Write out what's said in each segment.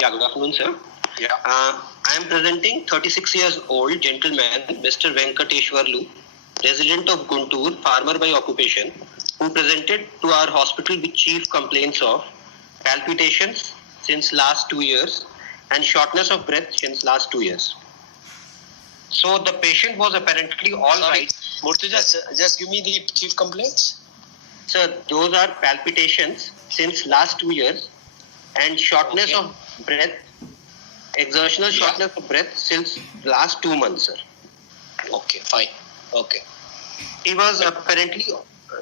Yeah, good afternoon, sir. Yeah. I am presenting 36 years old gentleman, Mr. Venkateshwarlu, resident of Guntur, farmer by occupation, who presented to our hospital with chief complaints of palpitations since last 2 years and shortness of breath since last 2 years. So the patient was apparently all right. Murtuja, just give me the chief complaints. Sir, those are palpitations since last 2 years and shortness of breath, exertional shortness of breath since last 2 months, sir. Okay, fine. Okay. He was apparently,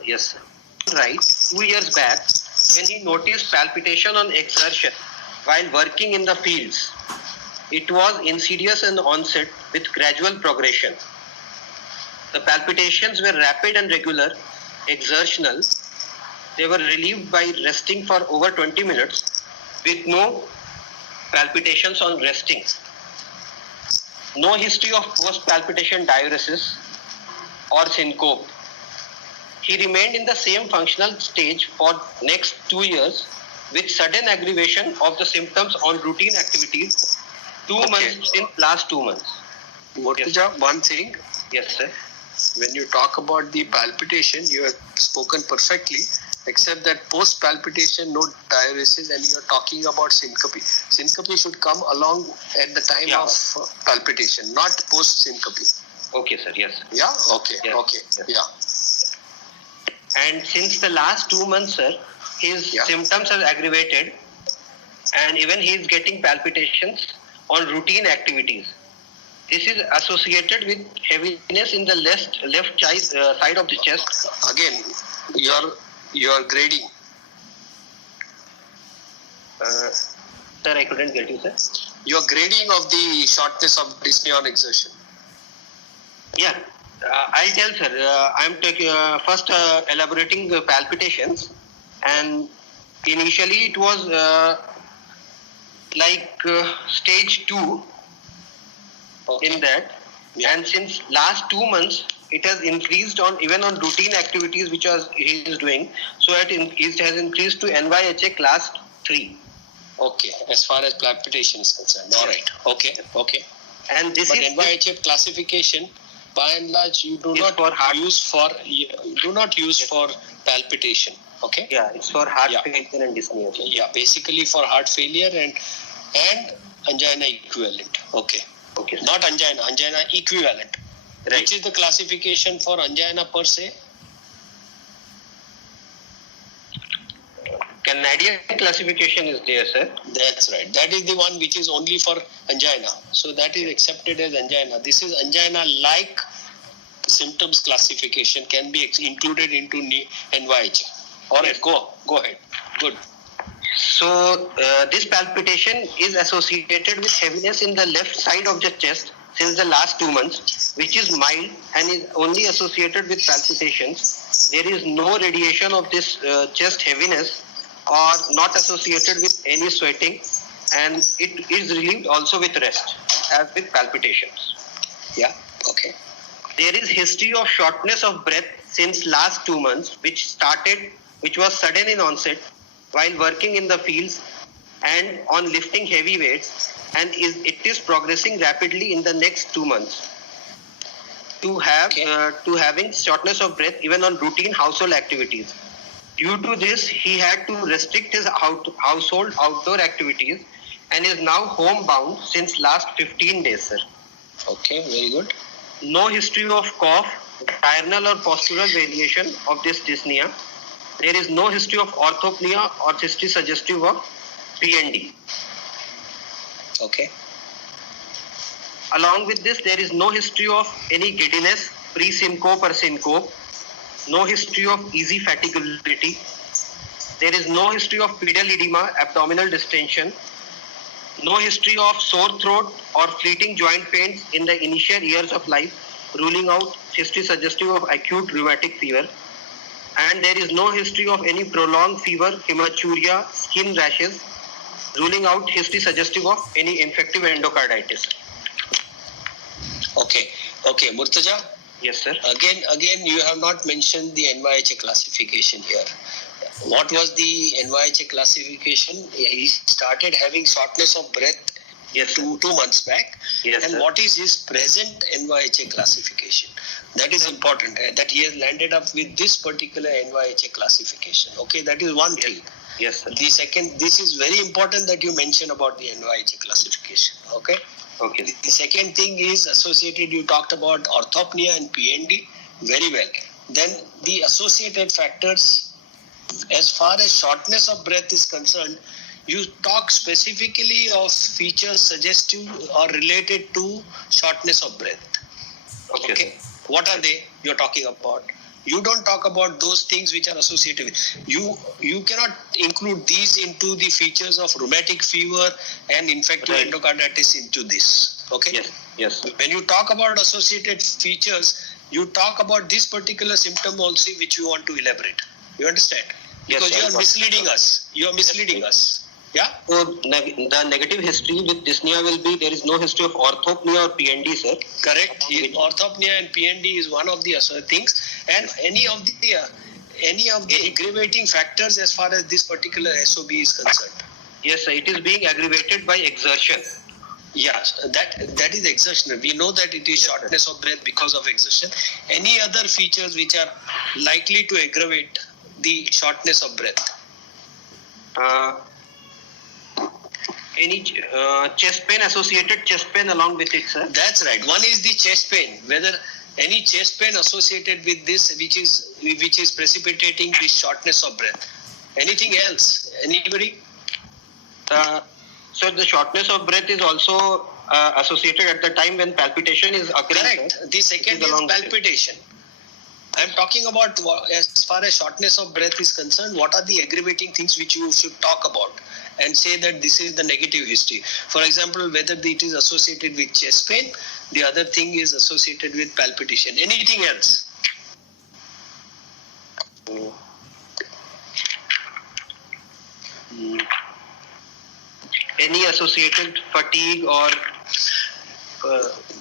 yes, sir. Right, 2 years back when he noticed palpitation on exertion while working in the fields. It was insidious in onset with gradual progression. The palpitations were rapid and regular, exertional. They were relieved by resting for over 20 minutes with no palpitations on resting. No history of post-palpitation diuresis or syncope. He remained in the same functional stage for next 2 years with sudden aggravation of the symptoms on routine activities 2 months in last 2 months. Murtuja, one thing. Yes, sir. When you talk about the palpitation, you have spoken perfectly, except that post-palpitation, no diuresis, and you are talking about syncope. Syncope should come along at the time of palpitation, not post-syncope. Okay, sir. Yes. Yeah? Okay. Yes. Okay. Yes. Yeah. And since the last 2 months, sir, his symptoms have aggravated and even he is getting palpitations on routine activities. This is associated with heaviness in the left side of the chest. Again, your grading. Sir, I couldn't get you, sir. Your grading of the shortness of dyspnea on exertion. Yeah, I'll tell, sir. I'm first elaborating the palpitations, and initially it was stage 2 in that, and since last 2 months it has increased on even on routine activities which he is doing. So it has increased to NYHA class 3. Okay, as far as palpitation is concerned. All right. Okay. And this but is NYHA classification, by and large, you do not use for palpitation. Okay. Yeah, it's for heart failure and dyspnea. Yeah, basically for heart failure and angina equivalent. Okay. Not angina equivalent. Right. Which is the classification for angina per se? Canadian classification is there, sir. That's right. That is the one which is only for angina. So that is accepted as angina. This is angina-like symptoms classification can be included into NYHA. All right, go ahead. Good. So this palpitation is associated with heaviness in the left side of the chest since the last 2 months, which is mild and is only associated with palpitations. There is no radiation of this chest heaviness or not associated with any sweating, and it is relieved also with rest as with palpitations. Yeah, okay. There is history of shortness of breath since last 2 months, which was sudden in onset while working in the fields and on lifting heavy weights, and it is progressing rapidly in the next 2 months to having shortness of breath even on routine household activities. Due to this, he had to restrict his household outdoor activities and is now homebound since last 15 days, sir. Okay, very good. No history of cough, diurnal or postural variation of this dyspnea. There is no history of orthopnea or history suggestive of PND. Okay. Along with this, there is no history of any giddiness, pre-syncope or syncope. No history of easy fatigability. There is no history of pedal edema, abdominal distension. No history of sore throat or fleeting joint pains in the initial years of life, ruling out history suggestive of acute rheumatic fever. And there is no history of any prolonged fever, hematuria, skin rashes, ruling out history suggestive of any infective endocarditis. Okay, Murtuja? Yes, sir. Again, you have not mentioned the NYHA classification here. What was the NYHA classification? He started having shortness of breath Yes, sir. 2 months back. Yes, And sir. what is his present NYHA classification? That is important, that he has landed up with this particular NYHA classification. Okay, that is one thing. Yes, sir. The second, this is very important that you mention about the NYHA classification. Okay. Okay. The second thing is associated, you talked about orthopnea and PND very well. Then the associated factors, as far as shortness of breath is concerned, you talk specifically of features suggestive or related to shortness of breath. Okay. Okay. What are they you're talking about? You don't talk about those things which are associated with. You cannot include these into the features of rheumatic fever and infective Right. endocarditis into this. Okay. Yes. Yes. When you talk about associated features, you talk about this particular symptom also which you want to elaborate. You understand? Yes, Because sir. you are misleading us. You are misleading us. Yeah? So the negative history with dyspnea will be there is no history of orthopnea or PND, sir. Correct. Orthopnea and PND is one of the things, and any of the aggravating factors as far as this particular SOB is concerned. Yes, sir. It is being aggravated by exertion. Yeah, that is exertion. We know that it is shortness of breath because of exertion. Any other features which are likely to aggravate the shortness of breath? Any chest pain, associated chest pain along with it, sir? That's right. One is the chest pain. Whether any chest pain associated with this, which is precipitating the shortness of breath. Anything else? Anybody? So the shortness of breath is also associated at the time when palpitation is occurring. Correct. Sir. The second is along with it. palpitation. I am talking about as far as shortness of breath is concerned, what are the aggravating things which you should talk about and say that this is the negative history. For example, whether it is associated with chest pain, the other thing is associated with palpitation. Anything else? Any associated fatigue or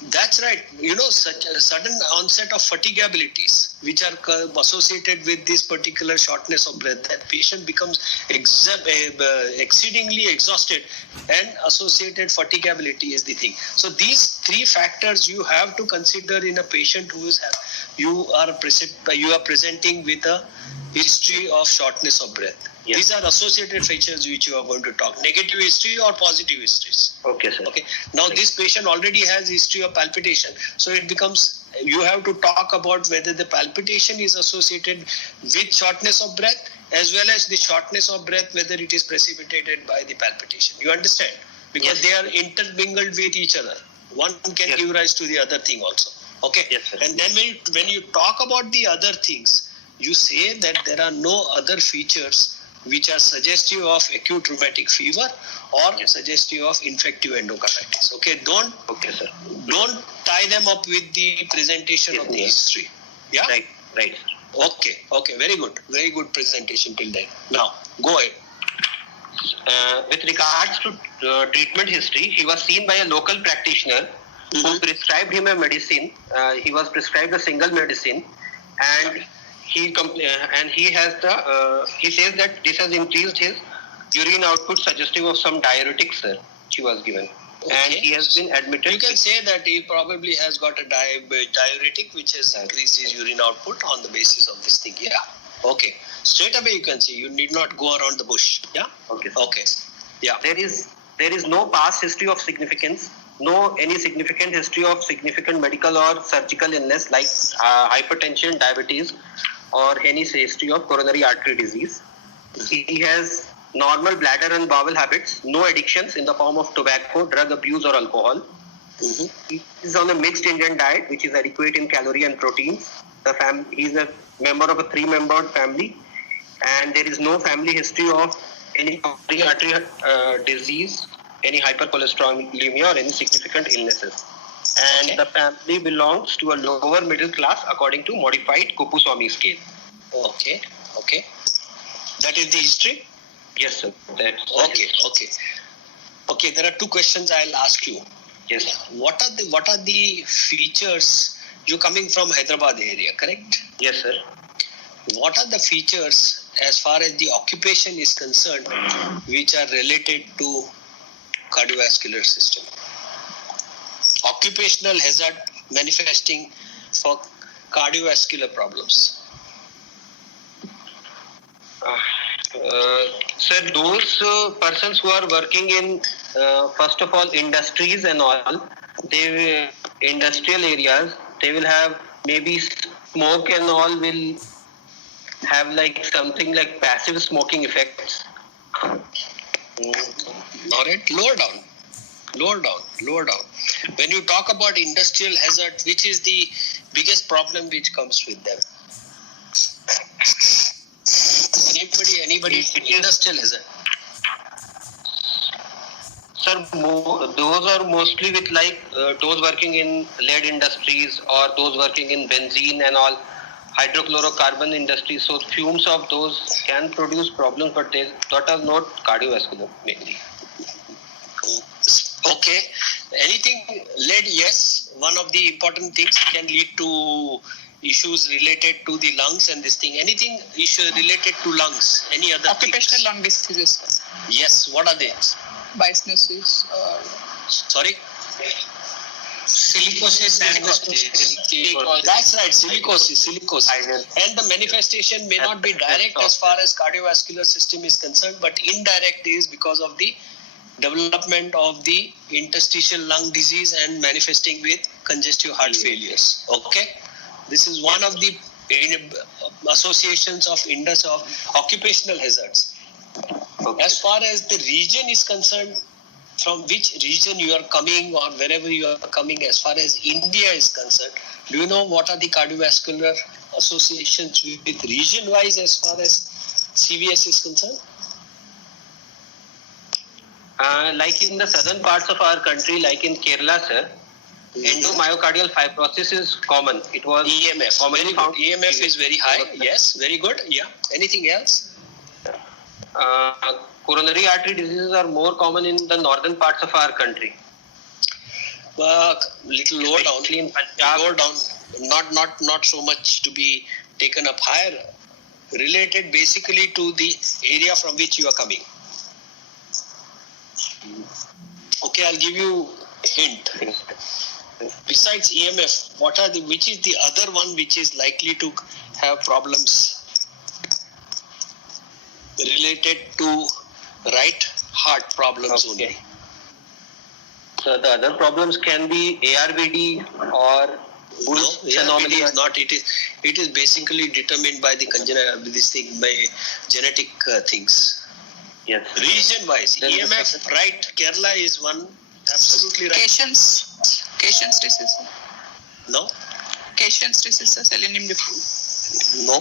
That's right. You know, such a sudden onset of fatigabilities, which are associated with this particular shortness of breath, that patient becomes exceedingly exhausted, and associated fatigability is the thing. So these three factors you have to consider in a patient who is you are presenting with a history of shortness of breath. Yes. These are associated features which you are going to talk. Negative history or positive histories. okay, sir. Okay. Now this patient already has history of palpitation, so it becomes you have to talk about whether the palpitation is associated with shortness of breath as well as the shortness of breath, whether it is precipitated by the palpitation. You understand? Because Yes. they are intermingled with each other. One can Yes. give rise to the other thing also. Okay. Yes, sir. And then when you talk about the other things, you say that there are no other features which are suggestive of acute rheumatic fever or Yes. suggestive of infective endocarditis. Okay, don't Okay, sir. tie them up with the presentation Yes, of the yes. history. Yeah? Right, right. Okay, very good presentation till then. Now, go ahead. With regards to treatment history, he was seen by a local practitioner who prescribed him a medicine. He was prescribed a single medicine, and he says that this has increased his urine output, suggestive of some diuretics, sir, which he was given. And Okay. he has been admitted. You can say that he probably has got a diuretic which has increased his urine output on the basis of this thing. Yeah. Okay. Straight away you can say, you need not go around the bush. Yeah. Okay. Okay. Yeah. There is no past history of significance, no any significant history of significant medical or surgical illness like hypertension, diabetes, or any history of coronary artery disease. He has normal bladder and bowel habits, no addictions in the form of tobacco, drug abuse, or alcohol. He is on a mixed Indian diet, which is adequate in calorie and proteins. He is a member of a 3-membered family, and there is no family history of any coronary artery disease, any hypercholesterolemia, or any significant illnesses. And Okay. the family belongs to a lower middle class according to modified Kupuswamy scale. Okay. That is the history? Yes, sir. Okay. There are two questions I'll ask you. Yes. What are the features? You're coming from Hyderabad area, correct? Yes, sir. What are the features as far as the occupation is concerned, which are related to cardiovascular system. Occupational hazard manifesting for cardiovascular problems. Sir, those persons who are working in, first of all, industries and all, they industrial areas, they will have maybe smoke and all will have like something like passive smoking effects. Alright, lower down. When you talk about industrial hazard, which is the biggest problem which comes with them? Anybody, industrial hazard. Sir, those are mostly with like those working in lead industries or those working in benzene and all hydrochlorocarbon industries. So fumes of those can produce problems, but that are not cardiovascular mainly. Okay. Anything lead, yes. One of the important things can lead to issues related to the lungs and this thing. Anything issue related to lungs? Any other Occupational things? lung diseases, Yes. What are they? biosinosis, Sorry? silicosis and That's right, silicosis. And the manifestation may not be direct as far as cardiovascular system is concerned, but indirect is because of the development of the interstitial lung disease and manifesting with congestive heart failures. Okay, this is one of the associations of occupational hazards. Okay. As far as the region is concerned, from which region you are coming or wherever you are coming, as far as India is concerned, do you know what are the cardiovascular associations with region wise as far as CVS is concerned? Like in the southern parts of our country, like in Kerala, sir, endomyocardial fibrosis is common. It was EMF. commonly Very found. good. EMF is very high. Yes, very good. Yeah. Anything else? Coronary artery diseases are more common in the northern parts of our country. Little lower down. Especially in Punjab. Lower down. Not so much to be taken up higher. Related basically to the area from which you are coming. Okay, I'll give you a hint. Besides EMF, which is the other one which is likely to have problems related to right heart problems only? So the other problems can be ARVD or Bull's anomaly. It is not. It is basically determined by by genetic things. Yes. Region wise, EMF, right? Kerala is one. Absolutely right. Cations disease, No. Cations disease, selenium deficiency. No.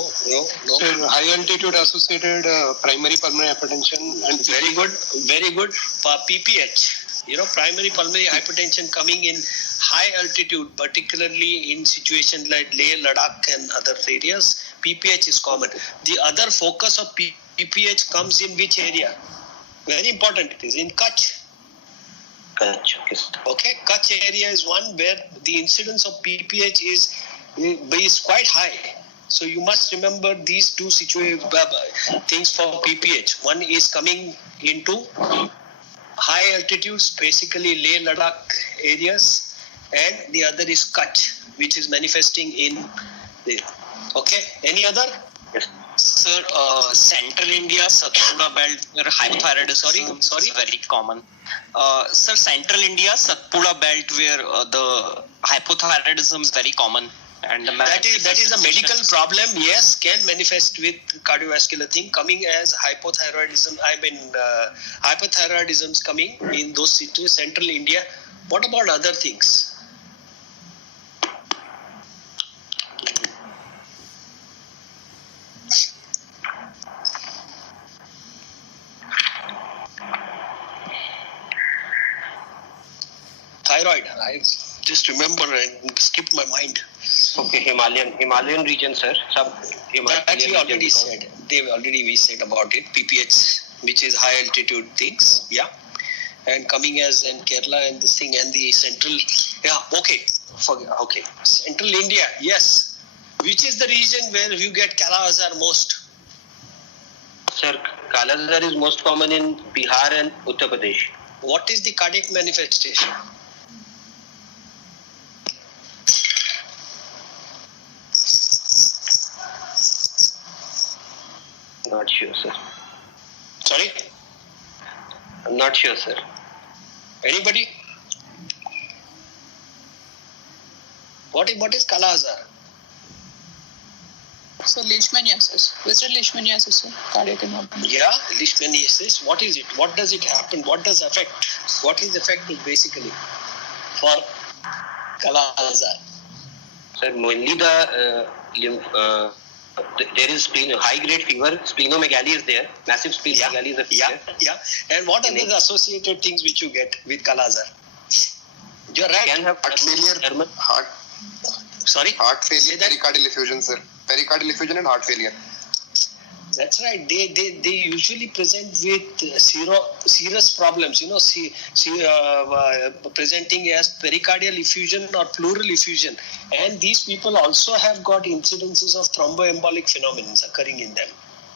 So high altitude associated primary pulmonary hypertension and Very good. PPH. Primary pulmonary hypertension coming in high altitude, particularly in situations like Leh, Ladakh and other areas, PPH is common. The other focus of PPH comes in which area? Very important. It is in Kutch. Okay, Kutch area is one where the incidence of PPH is quite high. So you must remember these two things for PPH. One is coming into high altitudes, basically Leh, Ladakh areas, and the other is Kutch, which is manifesting in there. Okay, any other? Yes. Sir, Central India, Satpura belt, where hypothyroidism is very common. Sir, Central India, Satpura belt, where the hypothyroidism is very common. And That is a medical problem, yes, can manifest with cardiovascular thing coming as hypothyroidism. Hypothyroidism is coming in those situations, Central India. What about other things? Thyroid. I just remember and skipped my mind. Okay, Himalayan region, sir. That we already said. We said about it. PPH, which is high altitude things. Yeah. And coming as in Kerala and this thing and the central. Yeah. Okay. Central India. Yes. Which is the region where you get Kala Azar most? Sir, Kala Azar is most common in Bihar and Uttar Pradesh. What is the cardiac manifestation? Not sure, sir. Sorry? I'm not sure, sir. Anybody? What is Kala Azar? So leishmaniasis. Visited leishmaniasis, sir. Cardiac involvement. Yeah, leishmaniasis. What is it? What does it happen? What does affect? What is affected basically for Kala Azar? Sir, mainly there is high-grade fever. Splenomegaly is there. Massive splenomegaly is a feature. Yeah. And what are the associated things which you get with Kala Azar? You're right. Can have Heart failure, Sorry? heart failure, Say that. pericardial effusion, sir. Pericardial effusion and heart failure. That's right. They usually present with serous problems. Presenting as pericardial effusion or pleural effusion, and these people also have got incidences of thromboembolic phenomena occurring in them.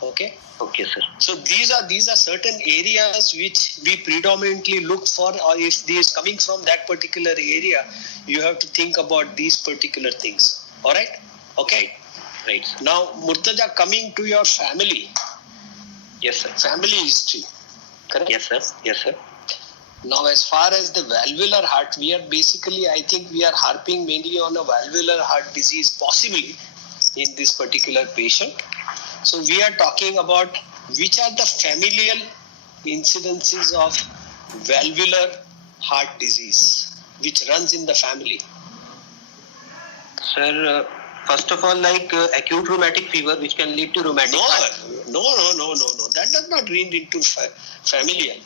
Okay. Okay, sir. So these are certain areas which we predominantly look for, or if this is coming from that particular area, you have to think about these particular things. All right? Okay. Right, sir. Now, Murtaza, coming to your family Yes, sir. history. Correct? Yes, sir. Yes, sir. Now, as far as the valvular heart, I think we are harping mainly on a valvular heart disease, possibly in this particular patient. So we are talking about which are the familial incidences of valvular heart disease which runs in the family. Sir, first of all, acute rheumatic fever, which can lead to rheumatic heart. No. That does not lead into familial.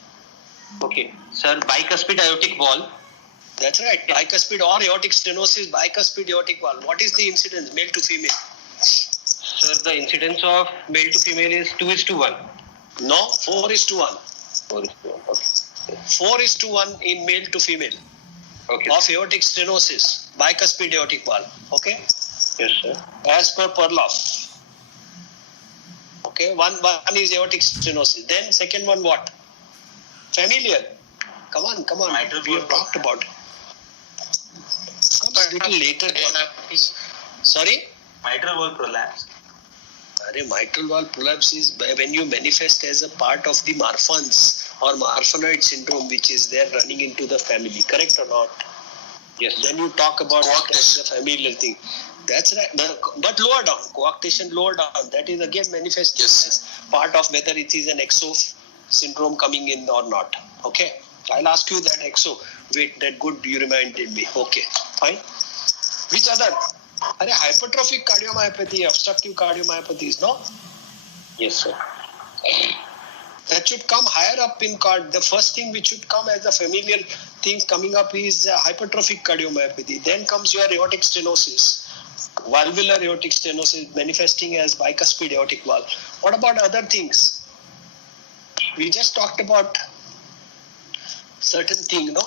Okay. Sir, bicuspid aortic valve. That's right. Bicuspid or aortic stenosis, bicuspid aortic valve. What is the incidence, male to female? Sir, the incidence of male to female is 2:1. No, 4:1. 4:1. Okay. 4:1 in male to female Okay. of aortic stenosis, bicuspid aortic valve. Okay, Yes, sir. as per Perloff. Okay, one is aortic stenosis. Then second one what? Familial. Come on. Mitral We have valve. talked about. Comes a little later. Sorry. Mitral valve prolapse. Mitral valve prolapse is when you manifest as a part of the Marfan's or Marfanoid syndrome, which is there running into the family. Correct or not? Yes, sir. Then you talk about it as a familial thing. That's right. But lower down, coarctation lower down. That is again manifested as part of whether it is an exo syndrome coming in or not. Okay. I'll ask you that exo. Wait, that good you reminded me. Okay, fine. Which other? Hypertrophic cardiomyopathy, obstructive cardiomyopathy is no? Yes, sir. That should come higher up in card. The first thing which should come as a familial thing coming up is hypertrophic cardiomyopathy. Then comes your aortic stenosis, valvular aortic stenosis manifesting as bicuspid aortic valve. What about other things? We just talked about certain thing, no?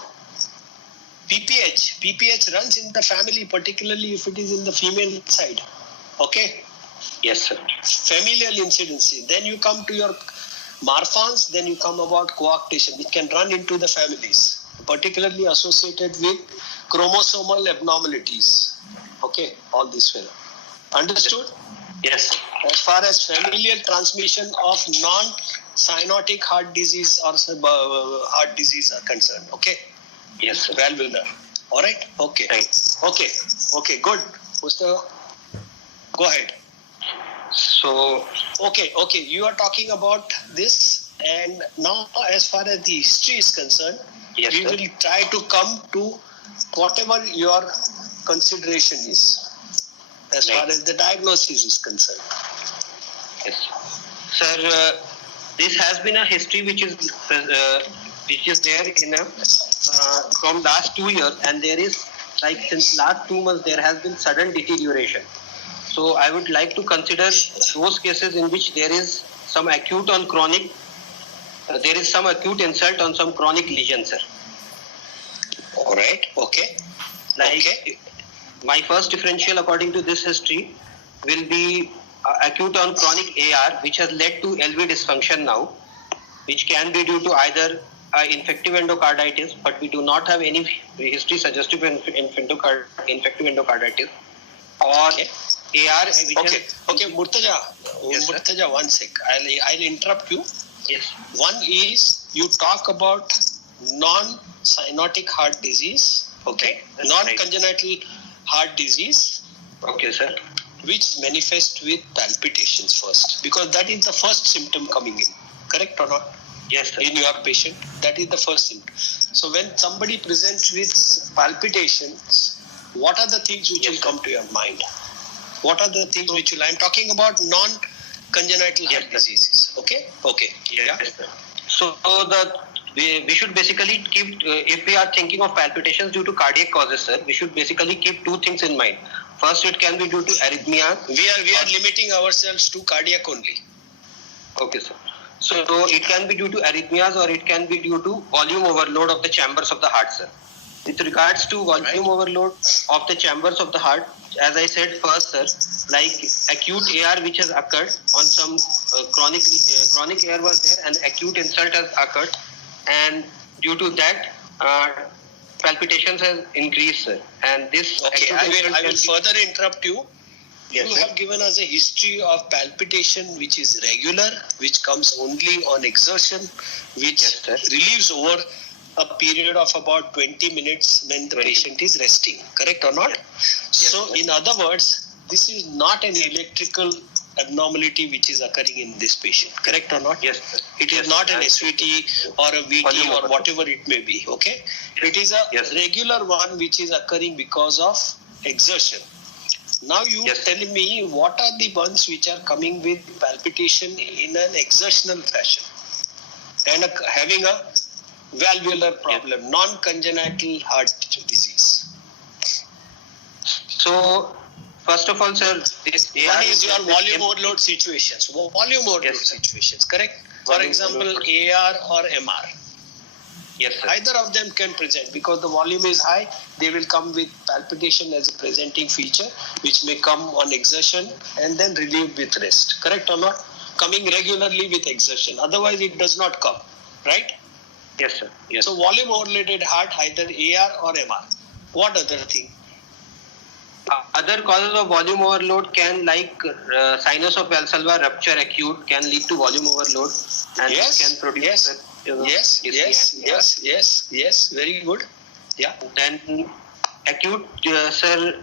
PPH runs in the family, particularly if it is in the female side. Okay? Yes, sir. Familial incidency. Then you come to your Marfan's, then you come about coarctation, which can run into the families, particularly associated with chromosomal abnormalities. Okay, all this will. Understood? Yes. As far as familial transmission of non-cyanotic heart disease or heart disease are concerned. Okay? Yes, sir. Valvular. All right? Okay. Right. Okay, good. Go ahead. So, Okay, you are talking about this, and now as far as the history is concerned, yes, we sir. will try to come to whatever your consideration is as far Right. as the diagnosis is concerned. Yes. Sir, this has been a history which is there in from last 2 years, and there is since last 2 months there has been sudden deterioration. So I would like to consider those cases in which there is some acute on chronic, there is some acute insult on some chronic lesion, sir. All right. Okay. My first differential according to this history will be acute on chronic AR, which has led to LV dysfunction now, which can be due to either infective endocarditis, but we do not have any history suggestive infective endocarditis, or Okay. AR. Which Okay, Murtaja, Yes, sir. Murtaja, one sec. I'll interrupt you. Yes. One is you talk about non-cyanotic heart disease, okay, That's non-congenital heart disease, Okay, sir. which manifest with palpitations first, because that is the first symptom coming in, correct or not? Yes, sir. In your patient, that is the first symptom. So when somebody presents with palpitations, what are the things which Yes, will sir. come to your mind? What are the things which will, I'm talking about non-congenital Yes, heart sir. diseases, okay? Okay. Yes, sir. So we should basically keep, if we are thinking of palpitations due to cardiac causes, sir, we should basically keep two things in mind. First, it can be due to arrhythmia. We are limiting ourselves to cardiac only. Okay, sir. So it can be due to arrhythmias or it can be due to volume overload of the chambers of the heart, sir. With regards to volume overload of the chambers of the heart, as I said first, sir, like acute AR which has occurred on some chronic AR was there and acute insult has occurred, and due to that palpitations has increased, sir. And this Okay, acute insult I will can be- further interrupt you. Yes, You sir. have given us a history of palpitation which is regular, which comes only on exertion, which Yes, sir. relieves over a period of about 20 minutes when the 20. patient is resting, correct or not? So, sir. in other words, this is not an electrical abnormality which is occurring in this patient, correct or not? Yes, sir. It is Yes, not sir. an SVT or a VT Volume or overload. whatever it may be, okay? It is a Yes. regular one which is occurring because of exertion. Now you Yes. tell me what are the ones which are coming with palpitation in an exertional fashion and having a valvular problem, non-congenital heart disease. So first of all, sir, this One AR is your volume overload situations. Volume overload Yes, sir. situations, correct? For Volume example, overload. AR or MR. Yes, sir. Either of them can present because the volume is high. They will come with palpitation as a presenting feature, which may come on exertion and then relieve with rest. Correct or not? Coming regularly with exertion. Otherwise, it does not come. Right? Yes, sir. Yes. So, volume overloaded heart, either AR or MR. What other thing? Other causes of volume overload can, like sinus of Valsalva rupture acute, can lead to volume overload, and Yes, can produce. yes. Yes. Very good. Yeah. Then acute, sir.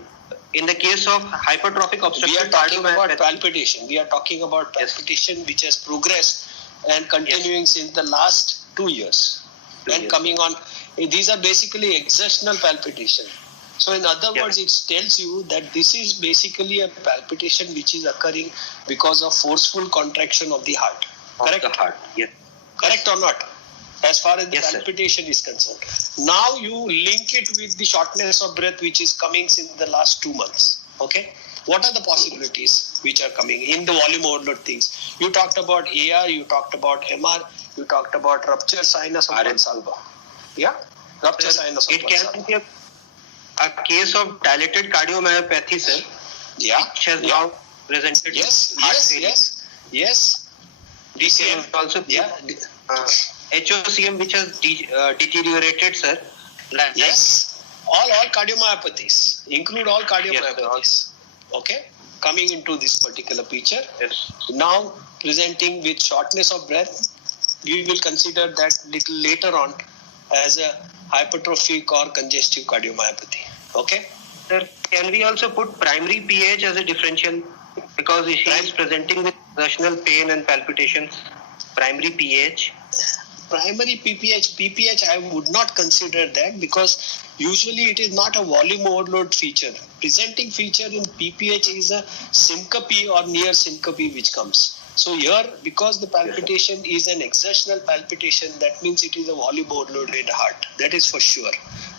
In the case of hypertrophic We are obstructive talking about cardiomyopathy, palpitation. We are talking about Yes. palpitation which has progressed and continuing since the last 2 years. 2 And years. coming on, these are basically exertional palpitation. So in other Yeah. words, it tells you that this is basically a palpitation which is occurring because of forceful contraction of the heart. of Correct? the heart. Yes. Correct or not? As far as the Yes, sir. palpitation is concerned. Now you link it with the shortness of breath which is coming since the last 2 months. Okay? What are the possibilities which are coming in the volume overload things? You talked about AR, you talked about MR, you talked about rupture sinus of RM. Valsalva. Yeah? Rupture sinus of It can Valsalva. be a case of dilated cardiomyopathy, sir, Yeah. which has Yeah. now presented heart failure. Yes. DCM. Can also be Yeah. HOCM, which has deteriorated, sir. Yes. All cardiomyopathies. Include all cardiomyopathies. Okay? Coming into this particular picture. Yes. Now presenting with shortness of breath, we will consider that little later on as a hypertrophic or congestive cardiomyopathy. Okay? Sir, can we also put primary PH as a differential? Because she is presenting with exertional pain and palpitations. Primary PH. Primary PPH, I would not consider that because usually it is not a volume overload feature. Presenting feature in PPH is a syncope or near syncope which comes. So here, because the palpitation is an exertional palpitation, that means it is a volume overloaded heart. That is for sure.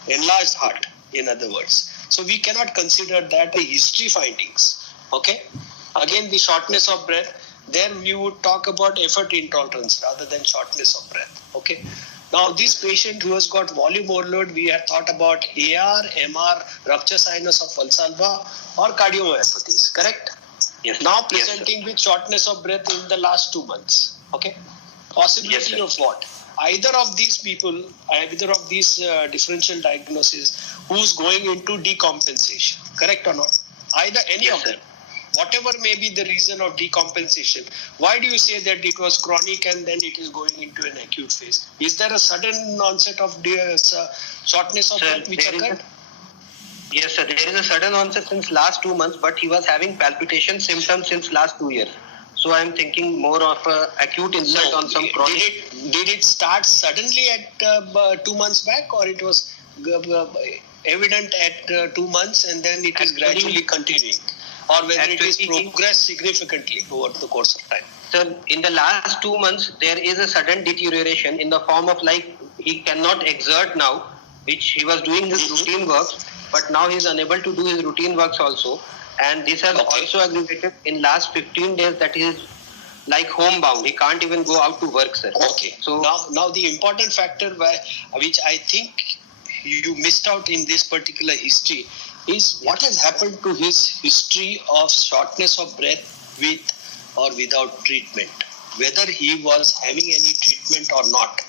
Enlarged heart, in other words. So we cannot consider that the history findings. Okay? Again, the shortness of breath. There we would talk about effort intolerance rather than shortness of breath. Okay. Now this patient who has got volume overload, we have thought about AR, MR, rupture sinus of Valsalva or cardiomyopathies. Correct? Yes. Now Yes, sir. presenting with shortness of breath in the last 2 months. Okay. Possibility Yes, of what? Either of these people, either of these differential diagnoses, who's going into decompensation. Correct or not? Either any Yes, of sir. them. Whatever may be the reason of decompensation, why do you say that it was chronic and then it is going into an acute phase? Is there a sudden onset of shortness of Sir, breath which there is occurred? Yes, sir. There is a sudden onset since last 2 months, but he was having palpitation symptoms since last 2 years. So I am thinking more of a acute insult on some chronic. Did it start suddenly at 2 months back, or it was evident at 2 months and then it is Actually- gradually continuing, or whether it is Actually- progressed significantly over the course of time? Sir, in the last 2 months, there is a sudden deterioration in the form of like he cannot exert now, which he was doing his routine works, but now he is unable to do his routine works also. And this has Okay. also aggravated in last 15 days that he is like homebound. He can't even go out to work, sir. Okay. So Now the important factor which I think you missed out in this particular history is what has happened to his history of shortness of breath with or without treatment. Whether he was having any treatment or not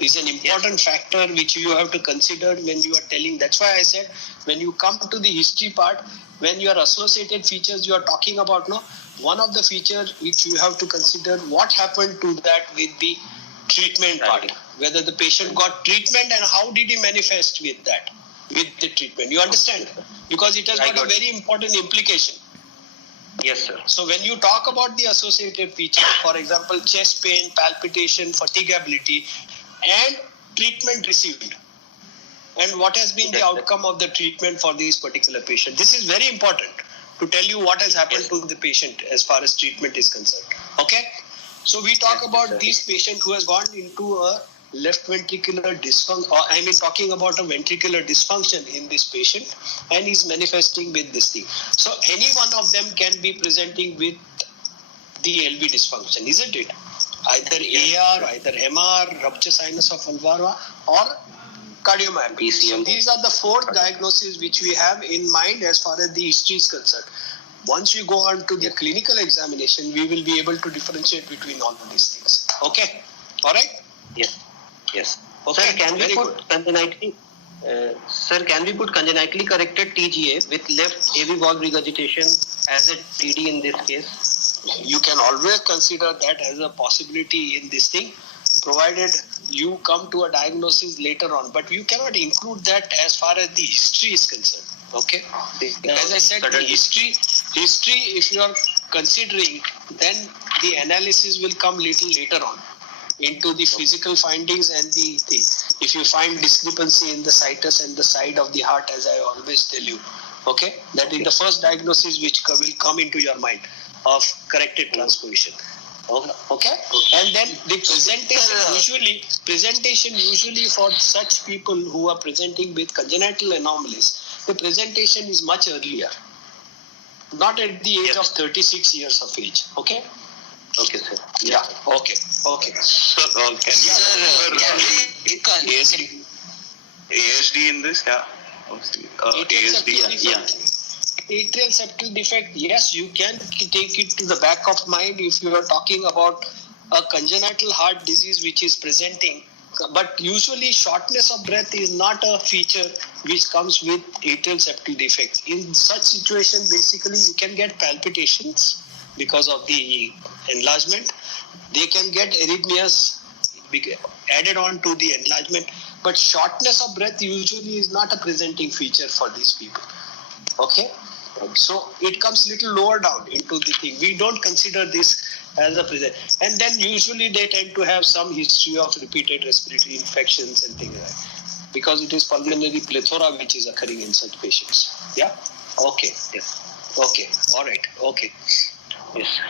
is an important factor which you have to consider when you are telling. That's why I said when you come to the history part, when your associated features you are talking about, no, one of the features which you have to consider what happened to that with the treatment part, whether the patient got treatment and how did he manifest with that, with the treatment. You understand? Because it has I got a got it. very important implication. yes, sir. So when you talk about the associated features, for example, chest pain, palpitation, fatigability, and treatment received, and what has been the Yes, sir. outcome of the treatment for this particular patient. This is very important to tell you what has happened Yes. to the patient as far as treatment is concerned. Okay? So we talk Yes, about sir. this patient who has gone into a left ventricular dysfunction, or I mean talking about a ventricular dysfunction in this patient, and is manifesting with this thing. So any one of them can be presenting with the LV dysfunction, isn't it? Either AR, either MR, rupture sinus of Alvaro, or cardiomyopathy. So PCM. these are the 4 diagnoses which we have in mind as far as the history is concerned. Once we go on to the clinical examination, we will be able to differentiate between all of these things. Okay? All right? Yes. Yes. Okay, Sir, can we very put congenitally? Sir, can we put congenitally corrected TGA with left AV valve regurgitation as a TD in this case? You can always consider that as a possibility in this thing, provided you come to a diagnosis later on. But you cannot include that as far as the history is concerned. Okay? As I said, the history, if you are considering, then the analysis will come little later on into the physical findings and the thing. If you find discrepancy in the situs and the side of the heart, as I always tell you, okay, that is the first diagnosis which will come into your mind of corrected transposition. Okay, and then the presentation usually for such people who are presenting with congenital anomalies, the presentation is much earlier, not at the age of 36 years of age. Okay. Okay, sir. Yeah. Okay. ASD in this? Yeah. Atrial septal defect, yes, you can take it to the back of mind if you are talking about a congenital heart disease which is presenting. But usually shortness of breath is not a feature which comes with atrial septal defect. In such situation, basically you can get palpitations because of the enlargement. They can get arrhythmias added on to the enlargement. But shortness of breath usually is not a presenting feature for these people. Okay? So it comes little lower down into the thing. We don't consider this as a present. And then usually they tend to have some history of repeated respiratory infections and things like that, because it is pulmonary plethora which is occurring in such patients. Yeah? Okay. Yes. Okay. All right. Okay. Yes.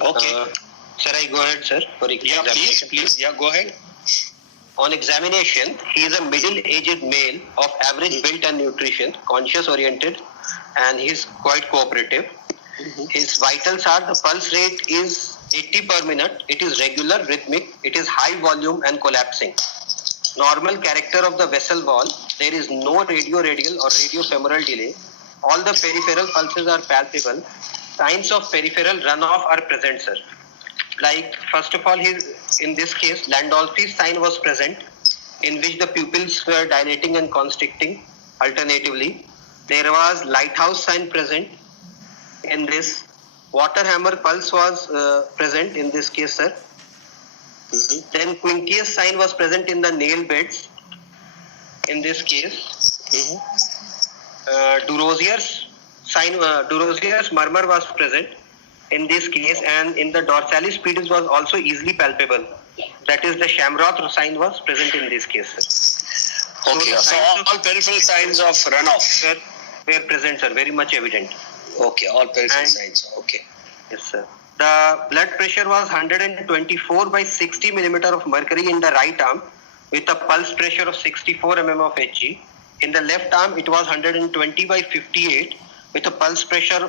Okay. Sir, I go ahead, sir, for Yeah, examination. please. Yeah, go ahead. On examination, he is a middle-aged male of average build and nutrition, conscious-oriented, and he is quite cooperative. His vitals are: the pulse rate is 80 per minute, it is regular, rhythmic, it is high volume and collapsing. Normal character of the vessel wall, there is no radioradial or radiofemoral delay. All the peripheral pulses are palpable. signs of peripheral runoff are present, sir. Like, first of all, in this case, Landolfi's sign was present, in which the pupils were dilating and constricting alternatively. There was lighthouse sign present in this. Waterhammer pulse was present in this case, sir. Then Quincke's sign was present in the nail beds in this case. Durosier's sign, Durosier's murmur was present in this case, and in the dorsalis pedis was also easily palpable. That is, the Shamroth sign was present in this case, sir. Okay, so all peripheral signs of runoff were present, sir, very much evident. Okay, all peripheral And- signs. Okay. Yes, sir. The blood pressure was 124 by 60 millimeter of mercury in the right arm, with a pulse pressure of 64 mm of Hg. In the left arm, it was 120 by 58, with a pulse pressure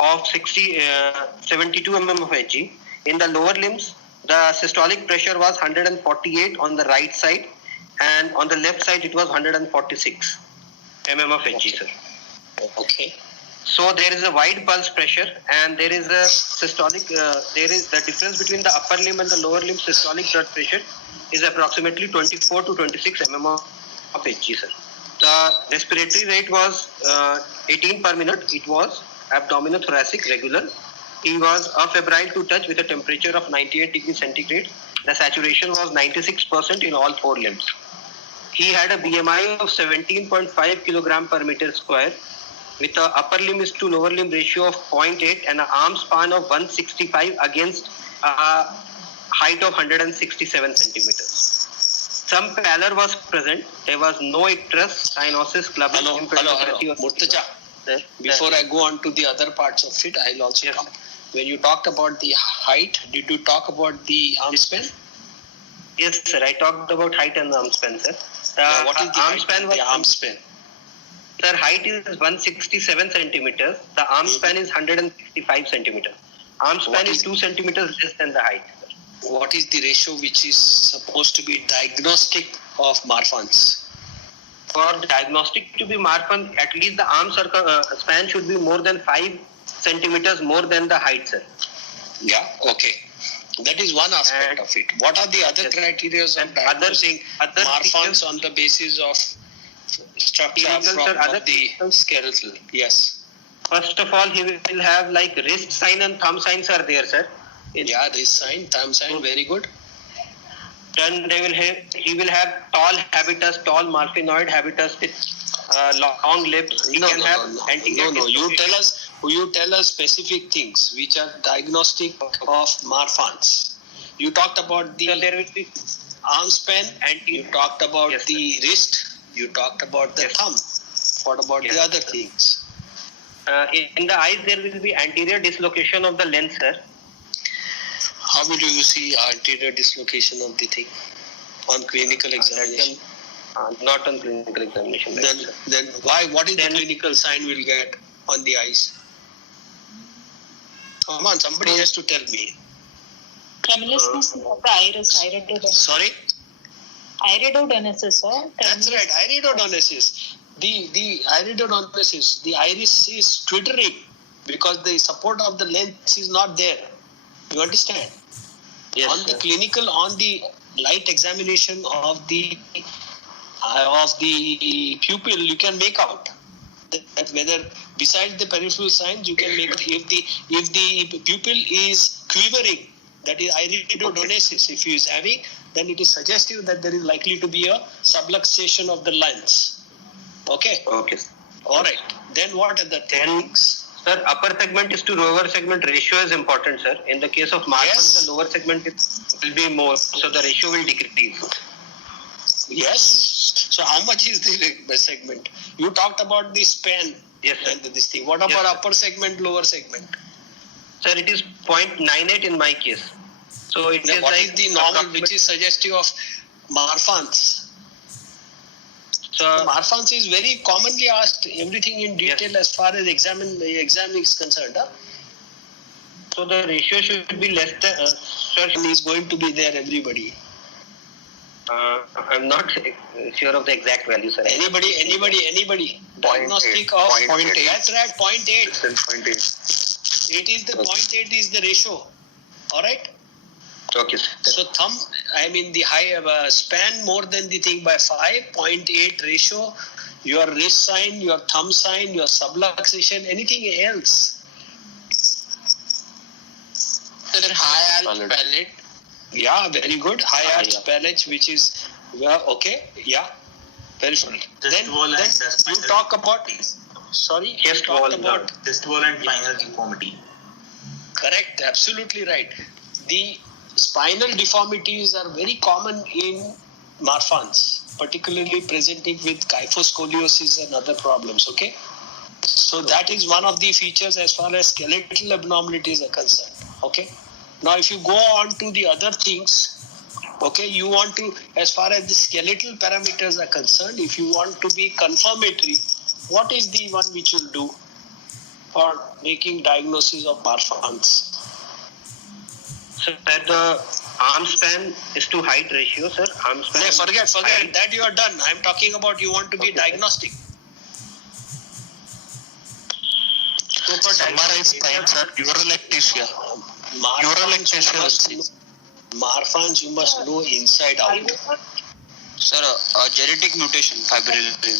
of 72 mm of Hg. In the lower limbs, the systolic pressure was 148 on the right side, and on the left side, it was 146 mm of Hg, sir. Okay. So there is a wide pulse pressure, and there is a systolic, there is the difference between the upper limb and the lower limb systolic blood pressure is approximately 24 to 26 mm of Hg, sir. The respiratory rate was 18 per minute. It was abdominothoracic regular. He was afebrile to touch with a temperature of 98 degrees centigrade. The saturation was 96% in all four limbs. He had a BMI of 17.5 kilogram per meter square, with a upper limb is to lower limb ratio of 0.8 and an arm span of 165 against a height of 167 centimeters. Some pallor was present. There was no icterus, cyanosis, clubbing, Hello, Murtaja. Sir, Before I go on to the other parts of it, I'll also Yes. talk. When you talked about the height, did you talk about the arm span? Yes, sir. I talked about height and arm span, sir. What is the arm height span of was, the arm span? sir, height is 167 centimeters. The arm span is 165 centimeters. Arm span What is is- 2 centimeters less than the height, sir. What is the ratio which is supposed to be diagnostic of Marfan's? For diagnostic to be Marfan, at least the arm span should be more than 5 centimeters more than the height, sir. Yeah, okay. That is one aspect And- of it. What are the other Yes. criteria of And diagnosing other Marfan's features- on the basis of structure Clinical, from sir, other of the features- skeletal? Yes. First of all, he will have like wrist sign and thumb signs are there, sir. Yeah, this sign, thumb sign, very good. Then he will have tall habitus, tall morphinoid habitus with long lips. He can have anterior No. You dislocation. tell us specific things which are diagnostic of Marfan's. You talked about So the there will be arm span, and you talked about Yes, the wrist, you talked about the Yes. thumb. What about the Yes, other sir. things? in the eyes there will be anterior dislocation of the lens, sir. How will you see anterior dislocation of the thing on clinical examination? Not on clinical examination. right, sir. Then why? What is Then- the clinical sign we'll get on the eyes? Come on, somebody has to tell me. Tremulousness of the iris, iridodonesis. Sorry? Iridodonesis, sir. That's right, iridodonesis. The iridodonesis, the iris is twittering because the support of the lens is not there. You understand? Yes, On the sir. clinical, on the light examination of the pupil, you can make out that whether besides the peripheral signs, you can make if the pupil is quivering, that is iridodonesis. If he is having, then it is suggestive that there is likely to be a subluxation of the lens. Okay. Okay. All right. Then what are the Then- things? Sir, upper segment is to lower segment ratio is important, sir. In the case of Marfan, Yes. the lower segment will be more, so the ratio will decrease. Yes. So how much is the segment? You talked about the span Yes, sir. and this thing. What about Yes, sir. upper segment, lower segment? Sir, it is 0.98 in my case. So it Then is what like is the normal which is suggestive of Marfan's? So, Marfan's is very commonly asked everything in detail Yes. as far as exam is concerned. Huh? so the ratio should be less than. Sir, And is going to be there, everybody. I'm not sure of the exact value, sir. Anybody. Point Diagnostic eight, of point eight. That's right, 0.8. Less than 0.8. It is the 0.8 is the ratio. All right. Okay, sir. So thumb, I mean the high span more than the thing by 5, 0.8 ratio, your wrist sign, your thumb sign, your subluxation, anything else. Sir, high arch palate. Yeah, very good. High arch palate, which is, okay, yeah, peripheral. Then you talk about, sorry, you Chest talked wall, about, Chest wall and spinal deformity. correct, absolutely right. The spinal deformities are very common in Marfan's, particularly presenting with kyphoscoliosis and other problems, okay? So that is one of the features as far as skeletal abnormalities are concerned, okay? Now if you go on to the other things, okay, you want to, as far as the skeletal parameters are concerned, if you want to be confirmatory, what is the one which you'll do for making diagnosis of Marfan's? So that the arm span is to height ratio, sir. Arm span. No, forget that you are done. I'm talking about you want to be diagnostic. Summarize time, sir. Urolactasia. Marfan's you must know inside out. Sir, genetic mutation, fibrillary.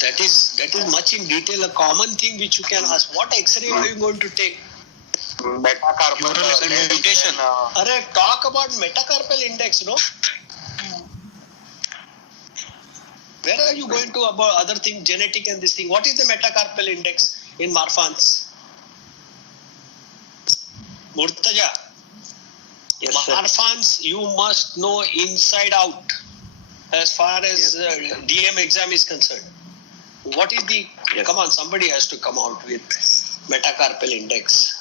That is much in detail a common thing which you can ask. What X-ray are you going to take? Metacarpal mutation. Talk about metacarpal index, no? Where are you going to about other thing, genetic and this thing? What is the metacarpal index in Marfan's? Murtaja. Yes, sir. Marfan's you must know inside out as far as DM exam is concerned. What is the, come on, somebody has to come out with metacarpal index.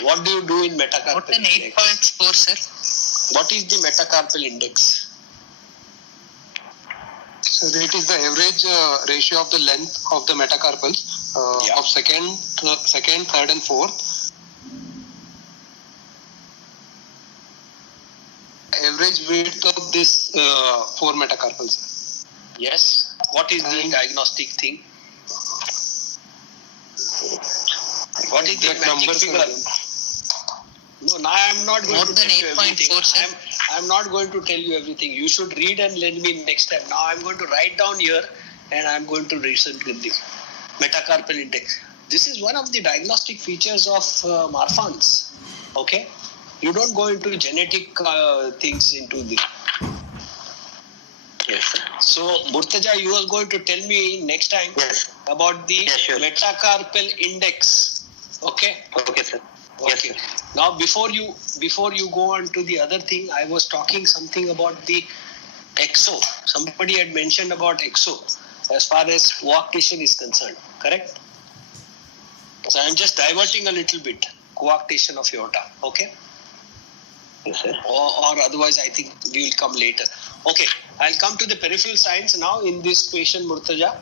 What do you do in metacarpal What an index? 8.4, sir. What is the metacarpal index? So it is the average ratio of the length of the metacarpals of second, third, and fourth. Average width of this 4 metacarpals. Yes. What is the diagnostic thing? What is the magic figure? No, now I am not going More to than tell you everything. 8.4, sir. I am not going to tell you everything. You should read and lend me next time. Now I am going to write down here and I am going to reason with the metacarpal index. This is one of the diagnostic features of Marfan's. Okay? You don't go into genetic things into the. Yes, sir. So, Murtaja, you are going to tell me next time about the metacarpal index. Okay? Okay, sir. Yes, Okay. sir. Now, before you go on to the other thing, I was talking something about the exo. Somebody had mentioned about exo as far as coarctation is concerned. Correct? So I'm just diverting a little bit. Coarctation of aorta. Okay? Yes, sir. Or otherwise, I think we will come later. Okay. I'll come to the peripheral signs now in this patient, Murtaja.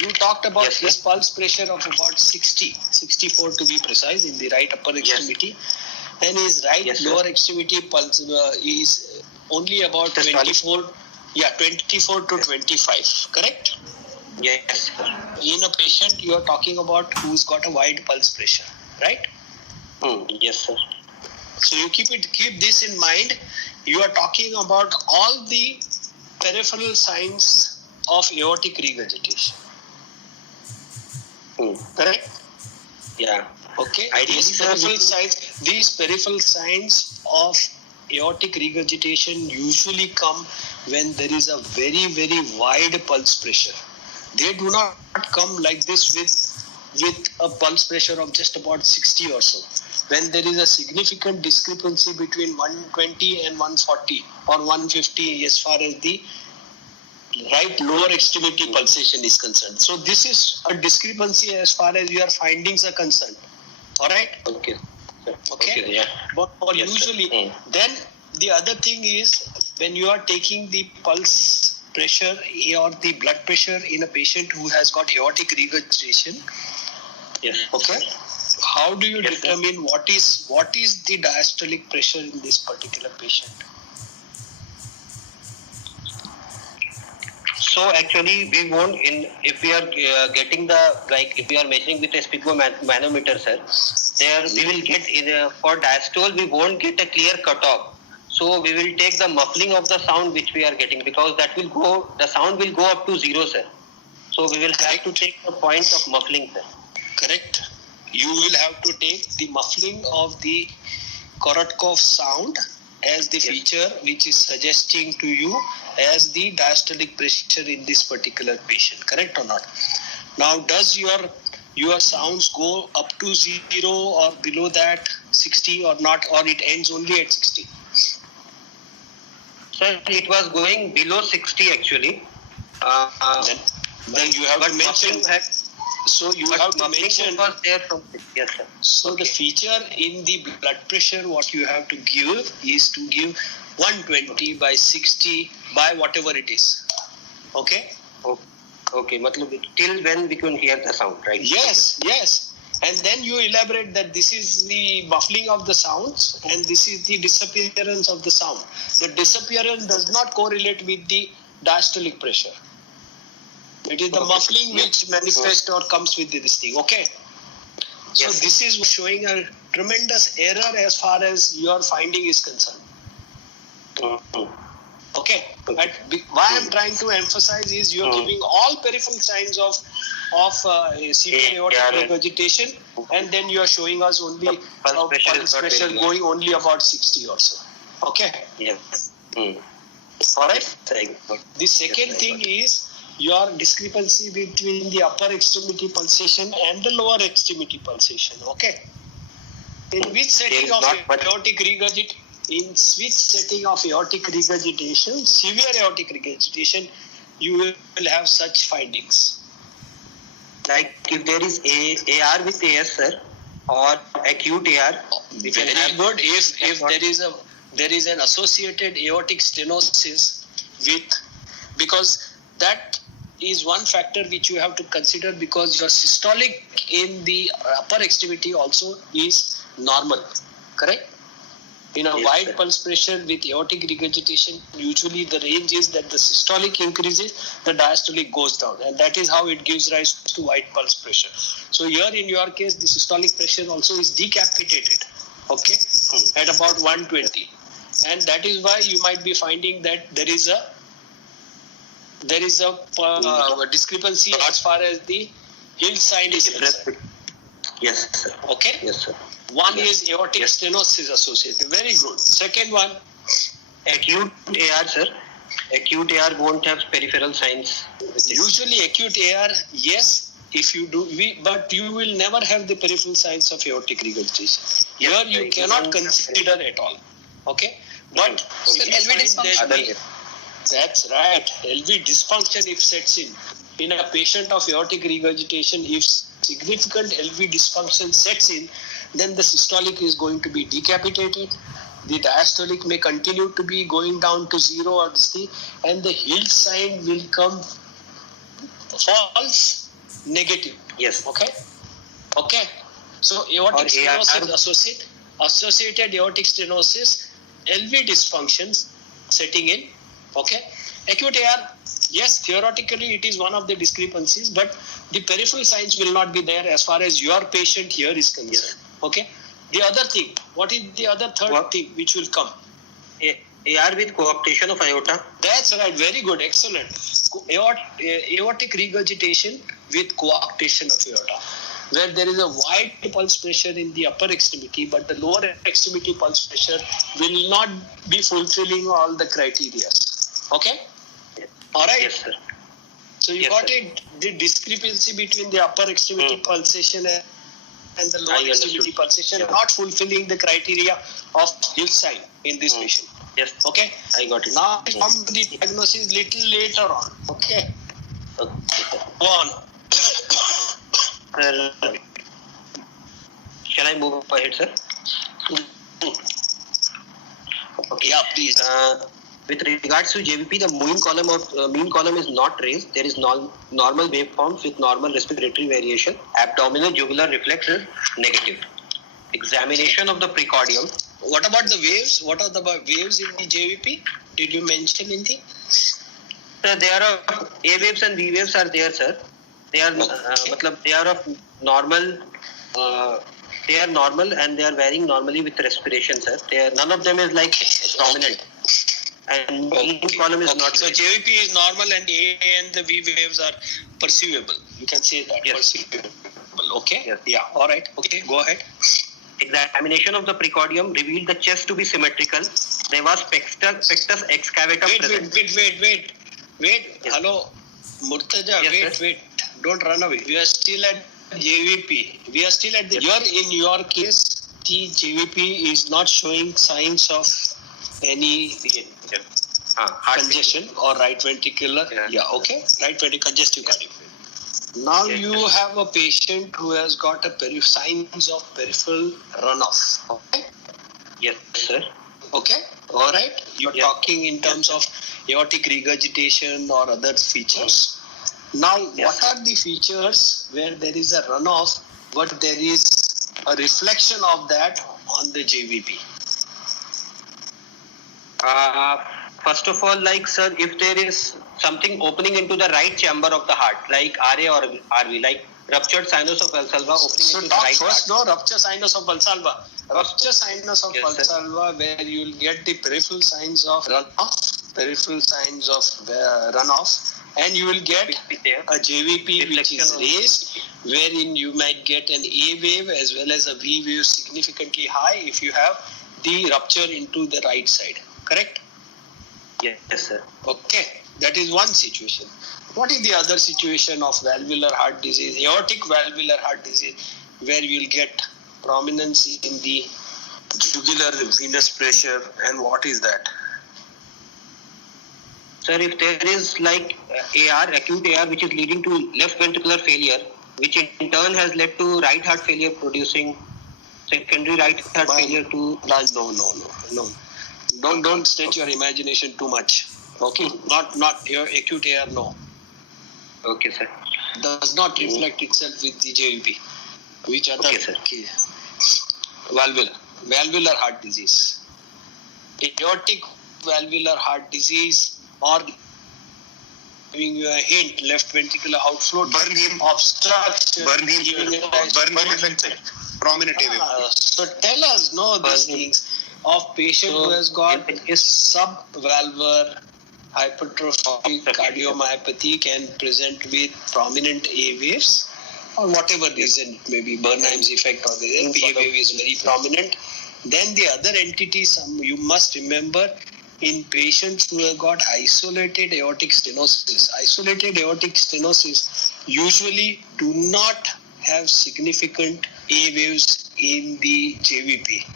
You talked about his pulse pressure of about 64 to be precise in the right upper extremity. And his right lower extremity pulse is only about 24 to 25, correct? Yes, sir. In a patient you are talking about who's got a wide pulse pressure, right? Yes, sir. So you keep this in mind. You are talking about all the peripheral signs of aortic regurgitation. Correct? Yeah. Okay. Ideally, These peripheral signs of aortic regurgitation usually come when there is a very, very wide pulse pressure. They do not come like this with a pulse pressure of just about 60 or so. When there is a significant discrepancy between 120 and 140 or 150 as far as the right lower extremity pulsation is concerned. So this is a discrepancy as far as your findings are concerned. All right? Okay. Okay. Yeah. But usually, then the other thing is when you are taking the pulse pressure or the blood pressure in a patient who has got aortic regurgitation. Yes. Okay. How do you determine what is the diastolic pressure in this particular patient? So actually, we won't if we are getting if we are measuring with a sphygmomanometer, sir. There we will get for diastole we won't get a clear cutoff. So we will take the muffling of the sound which we are getting, because the sound will go up to 0, sir. So we will have to take the point of muffling, sir. Correct. You will have to take the muffling of the Korotkov sound as the feature which is suggesting to you as the diastolic pressure in this particular patient. Correct or not? Now, does your sounds go up to 0 or below that 60 or not, or it ends only at 60? Sir, it was going below 60 actually. Then you have to mention. So you have to mention. Was there from, yes, sir. So the feature in the blood pressure what you have to give is to give 120 by 60 by whatever it is. Okay? Okay, till when we can hear the sound, right? Yes, yes. And then you elaborate that this is the muffling of the sounds and this is the disappearance of the sound. The disappearance does not correlate with the diastolic pressure. It is the muffling which manifests or comes with this thing. Okay? So this is showing a tremendous error as far as your finding is concerned. Okay? But why I'm trying to emphasize is you are giving all peripheral signs of severe aortic regurgitation, and then you are showing us only pulse pressure going only about 60 or so. Okay? Yes. Alright? The second thing is your discrepancy between the upper extremity pulsation and the lower extremity pulsation. Okay? In which setting of aortic regurgitation? In which setting of aortic regurgitation, severe aortic regurgitation, you will have such findings? Like if there is AR with AS, sir, or acute AR, we can Very have good. If there is an associated aortic stenosis with, because that is one factor which you have to consider, because your systolic in the upper extremity also is normal. Correct? In a wide pulse pressure with aortic regurgitation, usually the range is that the systolic increases, the diastolic goes down, and that is how it gives rise to wide pulse pressure. So here in your case, the systolic pressure also is decapitated, okay, at about 120, and that is why you might be finding that there is a discrepancy as far as the Hill sign is concerned. Yes, sir. Okay. Yes, sir. One is aortic stenosis associated. Very good. Second one, acute AR, sir. Acute AR won't have peripheral signs. Usually acute AR, yes, if you do, but you will never have the peripheral signs of aortic regurgitation. Here you cannot consider at all. Okay? But LV dysfunction. That's right. LV dysfunction if sets in a patient of aortic regurgitation, if significant LV dysfunction sets in, then the systolic is going to be decapitated. The diastolic may continue to be going down to 0 or C, and the Hill sign will come false negative. Yes. Okay. Okay. So aortic stenosis associated aortic stenosis, LV dysfunctions setting in. Okay. Acute AR, yes, theoretically it is one of the discrepancies, but the peripheral signs will not be there as far as your patient here is concerned. Yes. Okay. The other thing, what is the other third thing which will come? AR with coaptation of aorta. That's right. Very good. Excellent. Aortic regurgitation with coaptation of aorta, where there is a wide pulse pressure in the upper extremity, but the lower extremity pulse pressure will not be fulfilling all the criteria. Okay? All right. Yes, sir. So you got it. The discrepancy between the upper extremity pulsation and the lower extremity pulsation not fulfilling the criteria of Hill sign in this patient. Yes. Okay. I got it. Now come to the diagnosis little later on. Okay. Go on. Shall I move ahead, sir? Okay. Yeah, please. With regards to JVP, the mean column is not raised. There is normal waveforms with normal respiratory variation. Abdominal jugular reflex is negative. Examination of the precordium. What about the waves? What are the waves in the JVP? Did you mention anything? There are A waves and V waves are there, sir. They are they are of normal. They are normal and they are varying normally with respiration, sir. None of them is like dominant. And mean column is not. So JVP is normal and A and the V waves are perceivable. You can say that. Yes. Perceivable. Okay. Yes. Yeah. All right. Okay. Go ahead. Examination of the precordium revealed the chest to be symmetrical. There was pectus excavatum present. Wait. Yes. Hello, Murtaja. Yes, Wait. Don't run away. We are still at JVP. We are still at the. In your case, the JVP is not showing signs of any Heart congestion or right ventricular. Yeah. Okay. Right ventricular congestive cardiopathy. Now Yes, you have a patient who has got signs of peripheral runoff. Okay. Yes, sir. Okay. All right. You're Yeah. talking in terms of aortic regurgitation or other features. Now, Yes. what are the features where there is a runoff, but there is a reflection of that on the JVP? First of all, like, sir, if there is something opening into the right chamber of the heart, like RA or RV, like ruptured sinus of Valsalva opening So into the talk right first, heart. no, rupture sinus of Valsalva. Rupture sinus of Yes, sir. Valsalva, where you will get the peripheral signs of runoff, and you will get There. a JVP which is Reflection of- raised, wherein you might get an A wave as well as a V wave significantly high if you have the rupture into the right side. Correct? Yes, sir. Okay, that is one situation. What is the other situation of valvular heart disease, aortic valvular heart disease, where you will get prominence in the jugular venous pressure, and what is that? Sir, if there is like AR, acute AR, which is leading to left ventricular failure, which in turn has led to right heart failure, producing secondary right heart failure to. No. Don't stretch your imagination too much. Okay, not your acute AR. No, Okay, sir. does not reflect itself with the JVP. Which other? Okay, sir. Valvular heart disease, aortic valvular heart disease, or giving you a hint, left ventricular outflow, Bernheim. obstruction, giving a Bernheim effect. Prominent AVM. So tell us, these things of patient who has got subvalvular hypertrophic cardiomyopathy can present with prominent A waves, or whatever reason, maybe Bernheim's effect or the A wave is very prominent. Then the other entity, you must remember, in patients who have got isolated aortic stenosis. Isolated aortic stenosis usually do not have significant A waves in the JVP.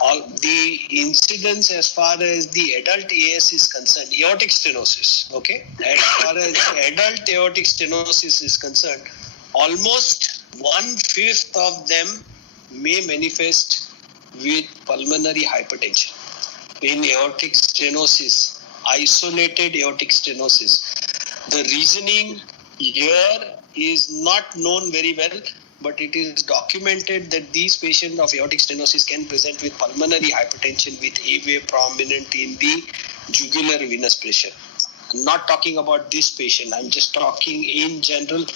All the incidence as far as the adult AS is concerned, aortic stenosis, okay? As far as adult aortic stenosis is concerned, almost 1/5 of them may manifest with pulmonary hypertension. In aortic stenosis, isolated aortic stenosis. The reasoning here is not known very well, but it is documented that these patients of aortic stenosis can present with pulmonary hypertension with A wave prominent in the jugular venous pressure. I'm not talking about this patient, I'm just talking in general.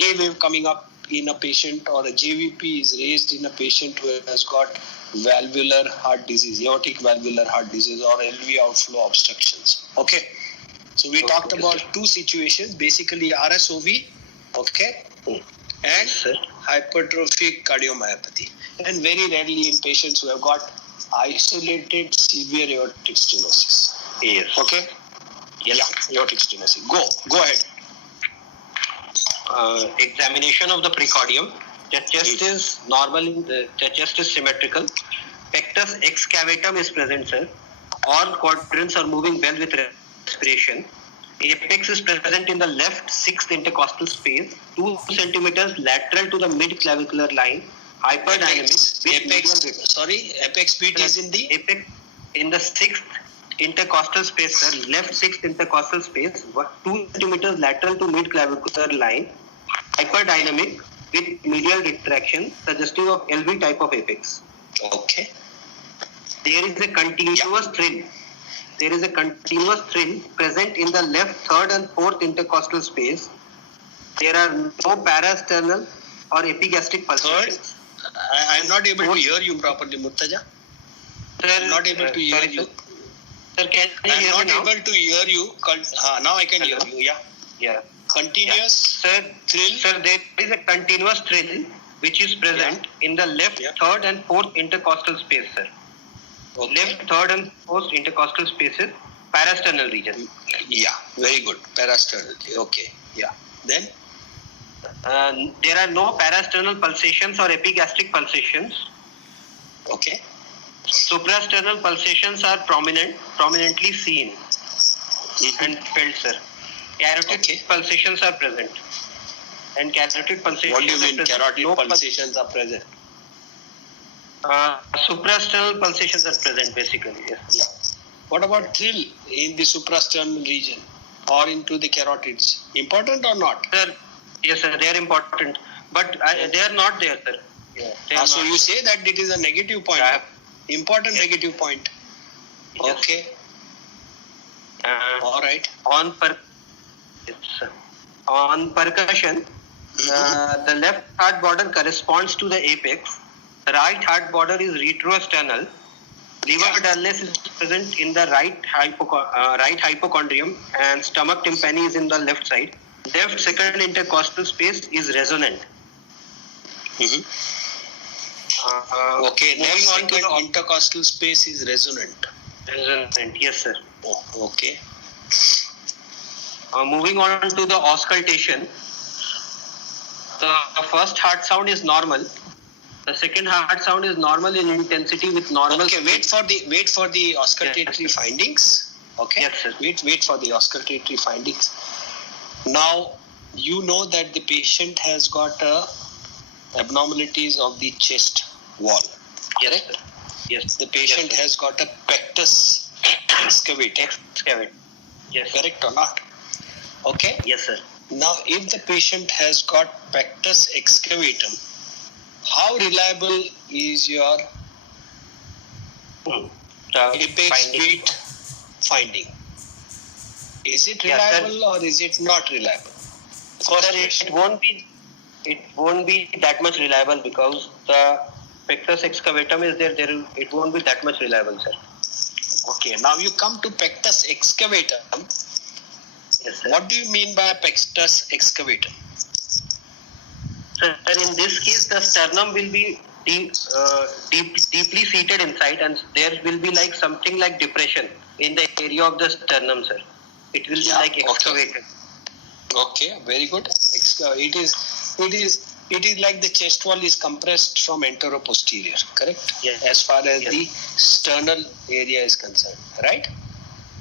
A wave coming up in a patient or a JVP is raised in a patient who has got valvular heart disease, aortic valvular heart disease, or LV outflow obstructions. Okay. So we talked about two situations, basically RSOV, okay, and hypertrophic cardiomyopathy, and very rarely in patients who have got isolated severe aortic stenosis. Yes. Okay. Yes. Yeah, aortic stenosis. Go ahead. Examination of the precordium. The chest is normal. The chest is symmetrical. Pectus excavatum is present, sir. All quadrants are moving well with respiration. Apex is present in the left sixth intercostal space, 2 centimeters lateral to the mid-clavicular line. Hyperdynamic. Apex beat is in the apex in the sixth intercostal space, sir. Left sixth intercostal space, 2 centimeters lateral to mid-clavicular line. Hyperdynamic with medial retraction, suggestive of LV type of apex. Okay. There is a continuous thrill there is a continuous thrill present in the left, third, and fourth intercostal space. There are no parasternal or epigastric pulsations. I am not able to hear you properly, Murtaja. Sir, I am not able to hear sorry, you. Sir, can you I am hear not me now? able to hear you. Now I can hear Hello? you. Yeah. Yeah. Continuous Sir, thrill. sir, there is a continuous thrill which is present in the left, Yeah. third, and fourth intercostal space, sir. Okay. Left, third, and fourth intercostal spaces, parasternal region. Yeah. Very good. Parasternal. Okay. Yeah. Then. There are no parasternal pulsations or epigastric pulsations. Okay. Suprasternal pulsations are prominently seen and felt, sir. Carotid Okay. pulsations are present. And carotid pulsations What do you are mean present. carotid No pulsations are present? Suprasternal pulsations are present, basically. Yes. Yeah. What about thrill in the suprasternal region or into the carotids? Important or not? Sir, yes, sir, they are important. But they are not there, sir. They are So not. you say that it is a negative point. Yeah. Important negative point. Yes. Okay. Uh, All right. on percussion, the left heart border corresponds to the apex. The right heart border is retroesternal. Liver dullness is present in the right hypochondrium, and stomach tympani is in the left side. Left second intercostal space is resonant. Okay. Moving Left on to second the intercostal space is resonant. resonant. Yes, sir. Oh, okay. Moving on to the auscultation. The first heart sound is normal. The second heart sound is normal in intensity with normal. Okay. Wait for the auscultatory findings. Okay. Yes, sir. Wait for the auscultatory findings. Now you know that the patient has got abnormalities of the chest wall. Yes, sir. Yes. The patient Yes, sir. has got a pectus excavator. Excavate. Yes. Sir. Correct or not? Okay. Yes, sir. Now, if the patient has got pectus excavatum, how reliable is your apex Finding. beat finding? Is it Yeah, sir. reliable or is it not reliable? Sir, it won't be that much reliable because the pectus excavatum is there. It won't be that much reliable, sir. Okay, now you come to pectus excavatum. Yes, sir. What do you mean by pectus excavatum? Sir, in this case, the sternum will be deeply seated inside, and there will be like something like depression in the area of the sternum, sir. It will be Yeah, like okay. excavated. Okay, very good. It is like the chest wall is compressed from antero-posterior, correct? Yes. As far as Yes. the sternal area is concerned, right?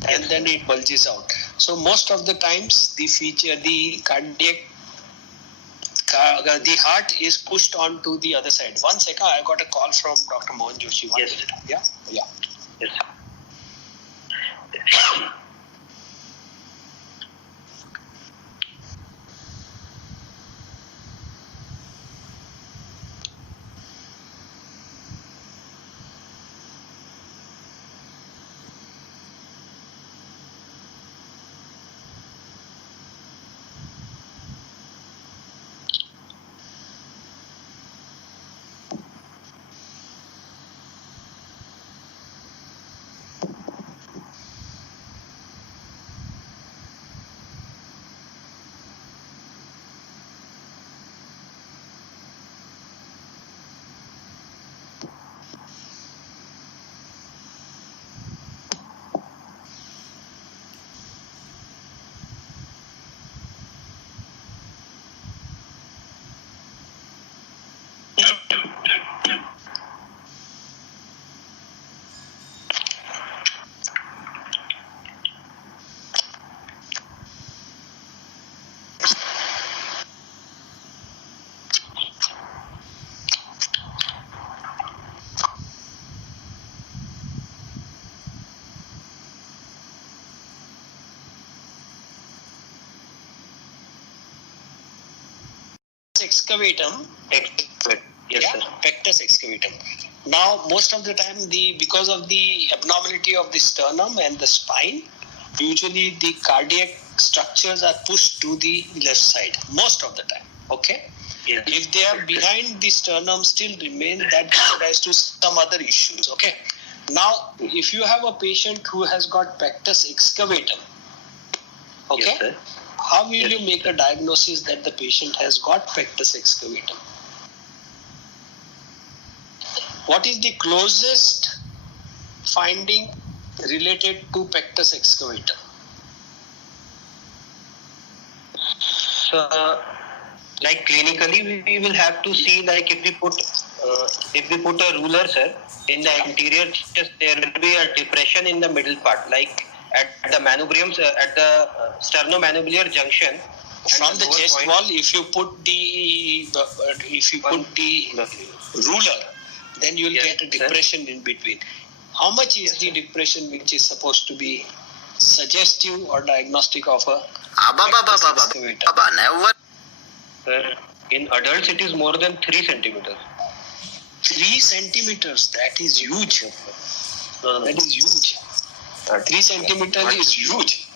And Yes, then it bulges out. So most of the times the heart is pushed onto the other side. 1 second, I got a call from Dr. Mohan Joshi. One Yes. minute. Yeah. Yes. Excavatum. Excavatum. Yes, yeah, sir. pectus excavatum. Now, most of the time, because of the abnormality of the sternum and the spine, usually the cardiac structures are pushed to the left side. Most of the time, okay. Yes. If they are behind the sternum, still remain, that gives rise to some other issues. Okay. Now, if you have a patient who has got pectus excavatum, okay, Yes, sir. how will Yes. you make a diagnosis that the patient has got pectus excavatum? What is the closest finding related to pectus excavatum? So, like clinically, we will have to see, like if we put a ruler, sir, in the anterior chest, there will be a depression in the middle part, like at the manubrium, at the sternomanubrial junction. From the lower chest point. wall, if you put the ruler, then you will Yes, get a sir. depression in between. How much is Yes, the sir. depression which is supposed to be suggestive or diagnostic of a Never. Sir, in adults, it is more than 3 centimeters. 3 centimeters? That is huge. No, That is huge. 3 centimeters is huge.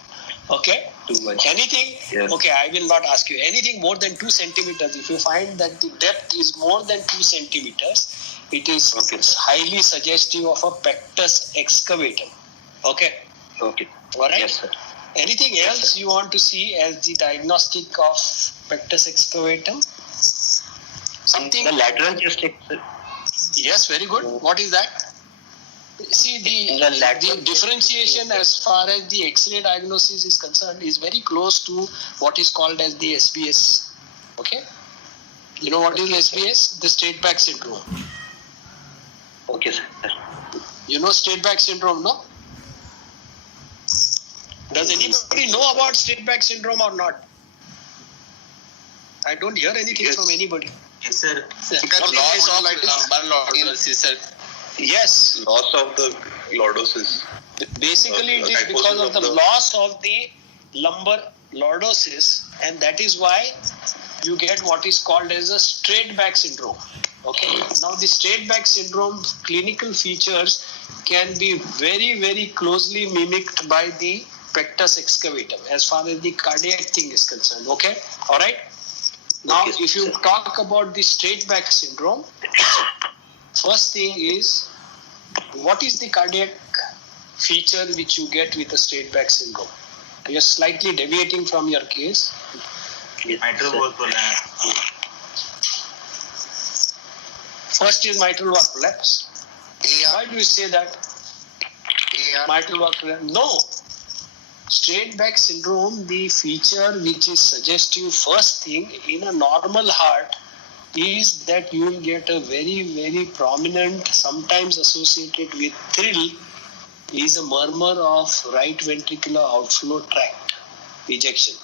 Okay. Too much. Anything? Yes. Okay, I will not ask you. Anything more than 2 centimeters, if you find that the depth is more than 2 centimeters, it is Okay, sir. highly suggestive of a pectus excavatum. Okay. Okay. Alright. Yes, sir. Anything Yes, else you want to see as the diagnostic of pectus excavatum? Something? The lateral chest. Yes, very good. What is that? See, In the lateral- the differentiation as far as the X-ray diagnosis is concerned is very close to what is called as the SBS. Okay? You know what is SBS? The straight back syndrome. Okay, sir. You know straight back syndrome, no? Does anybody know about straight back syndrome or not? I don't hear anything Yes. from anybody. Yes, sir. Yes. Loss of the lordosis. Basically, it is because of the loss of the lumbar lordosis, and that is why you get what is called as a straight back syndrome. Okay. Now, the straight back syndrome clinical features can be very, very closely mimicked by the pectus excavatum as far as the cardiac thing is concerned. Okay. All right. Now, Okay, if you sir. talk about the straight back syndrome, first thing is, what is the cardiac feature which you get with the straight back syndrome? You are slightly deviating from your case. Yes, Mitral sir. valve prolapse. First is mitral valve prolapse. Why do you say that? Mitral valve prolapse? No. Straight back syndrome, the feature which is suggestive first thing in a normal heart is that you will get a very, very prominent, sometimes associated with thrill, is a murmur of right ventricular outflow tract ejection.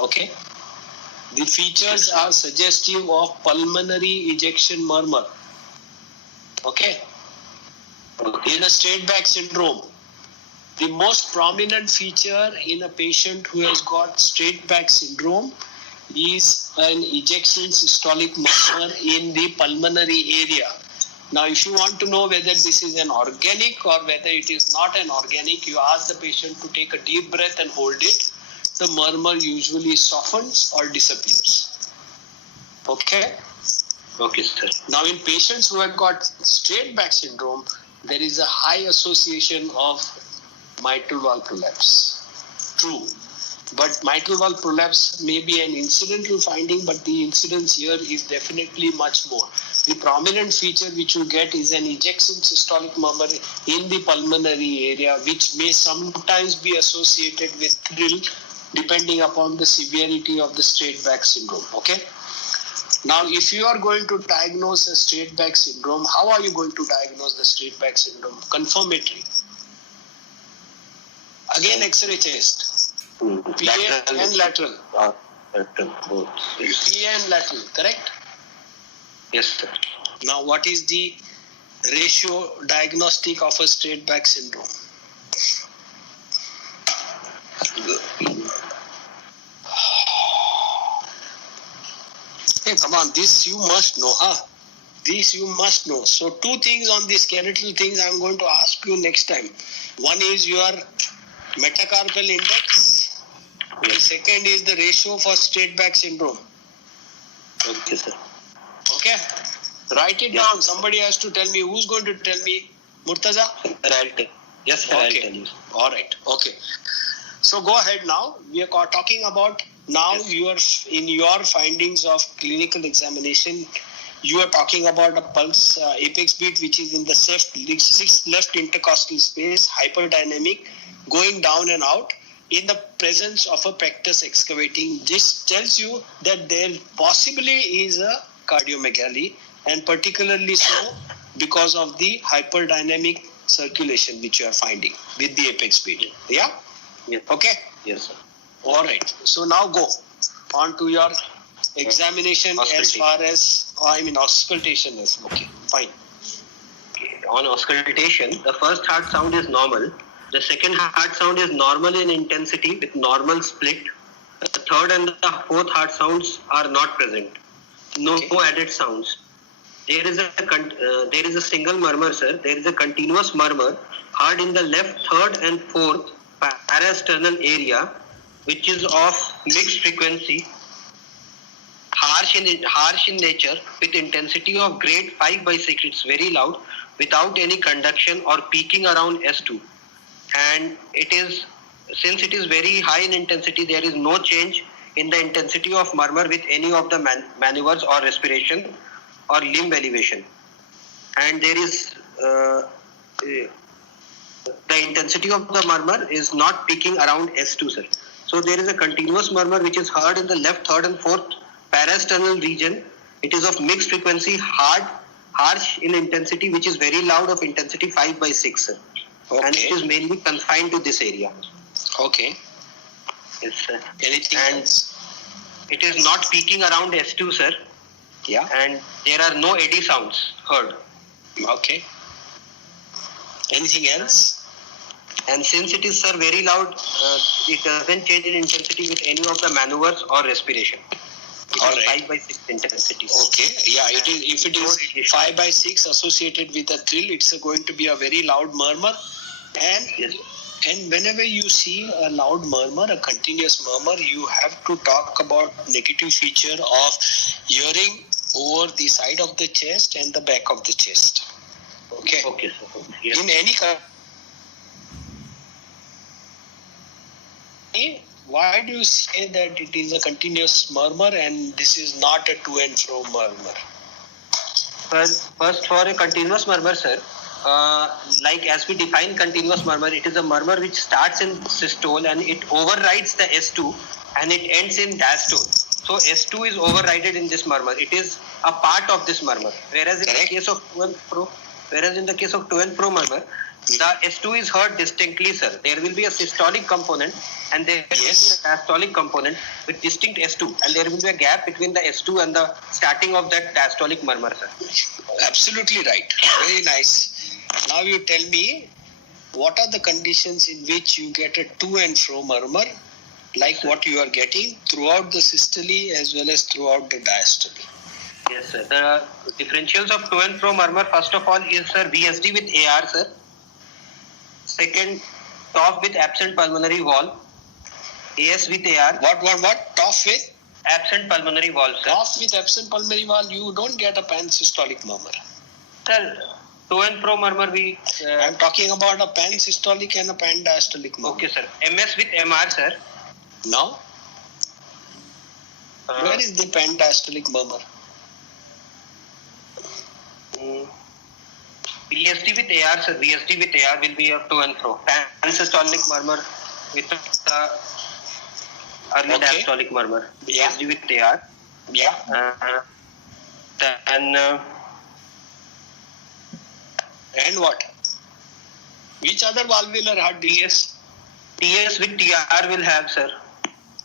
Okay? The features are suggestive of pulmonary ejection murmur. Okay? In a straight back syndrome, the most prominent feature in a patient who has got straight back syndrome is an ejection systolic murmur in the pulmonary area. Now, if you want to know whether this is an organic or whether it is not an organic, you ask the patient to take a deep breath and hold it. The murmur usually softens or disappears. Okay? Okay, sir. Now, in patients who have got straight back syndrome, there is a high association of mitral valve prolapse. True. But mitral valve prolapse may be an incidental finding, but the incidence here is definitely much more. The prominent feature which you get is an ejection systolic murmur in the pulmonary area, which may sometimes be associated with thrill depending upon the severity of the straight back syndrome. Okay? Now, if you are going to diagnose a straight back syndrome, how are you going to diagnose the straight back syndrome? Confirmatory. Again, X-ray chest. PA and lateral. Lateral, both. Yes. PA and lateral, correct? Yes, sir. Now, what is the ratio diagnostic of a straight back syndrome? Hey, come on, this you must know, huh? This you must know. So 2 things on the skeletal things I am going to ask you next time. One is your metacarpal index. The second is the ratio for straight back syndrome. Okay, sir. Okay? Write it down. Somebody has to tell me. Who's going to tell me? Murtaza? Yes, sir, I'll Okay. tell you. All right. Okay. So go ahead now. We are talking about now in your findings of clinical examination. You are talking about a pulse apex beat which is in the sixth left intercostal space, hyperdynamic, going down and out in the presence of a pectus excavating. This tells you that there possibly is a cardiomegaly, and particularly so because of the hyperdynamic circulation which you are finding with the apex beat. Yeah? Yes. Okay? Yes, sir. All right. So now go on to your examination as far as, auscultation is. Okay, fine. On auscultation, the first heart sound is normal. The second heart sound is normal in intensity with normal split. The third and the fourth heart sounds are not present. No added sounds. There is a single murmur, sir. There is a continuous murmur heard in the left, third, and fourth parasternal area, which is of mixed frequency, harsh in nature, with intensity of grade 5/6. It's very loud, without any conduction or peaking around S2. And since it is very high in intensity, there is no change in the intensity of murmur with any of the maneuvers or respiration or limb elevation. And there is the intensity of the murmur is not peaking around S2, sir. So there is a continuous murmur which is heard in the left, third, and fourth parasternal region. It is of mixed frequency, harsh in intensity, which is very loud, of intensity 5/6, sir. Okay. And it is mainly confined to this area. Okay. Yes, sir. Anything And else? it is not peaking around S2, sir. Yeah. And there are no eddy sounds heard. Okay. Anything else? And since it is, sir, very loud, it doesn't change in intensity with any of the maneuvers or respiration. It All is right. 5/6 intensity. Okay. Yeah. It is. If it is 5/6 associated with a thrill, it's going to be a very loud murmur. And Yes. and whenever you see a loud murmur, a continuous murmur, you have to talk about negative feature of hearing over the side of the chest and the back of the chest. Okay. Okay, sir. Yes. In any why do you say that it is a continuous murmur and this is not a to and fro murmur? First, for a continuous murmur, sir, like as we define continuous murmur, it is a murmur which starts in systole and it overrides the S2 and it ends in diastole. So S2 is overridden in this murmur. It is a part of this murmur. Whereas in the case of to and fro murmur, the S2 is heard distinctly, sir. There will be a systolic component and there will be a diastolic component with distinct S2, and there will be a gap between the S2 and the starting of that diastolic murmur, sir. Absolutely right. Very nice. Now you tell me, what are the conditions in which you get a to and fro murmur, like what you are getting throughout the systole as well as throughout the diastole? Yes, sir. The differentials of to and fro murmur, first of all, is, sir, VSD with AR, sir. Second, TOF with absent pulmonary wall. AS with AR. What? TOF with? Absent pulmonary wall, sir. TOF with absent pulmonary wall, you don't get a pansystolic murmur. Sir, to and fro murmur, we... I'm talking about a pansystolic and a pandiastolic murmur. okay, sir. MS with MR, sir. Now, where is the pandiastolic murmur? VSD with AR, sir. VSD with AR will be a to and fro. Pansystolic murmur with the early diastolic murmur. Yeah. VSD with AR. Yeah. And And what? Which other valvular heart disease? TS with TR will have, sir.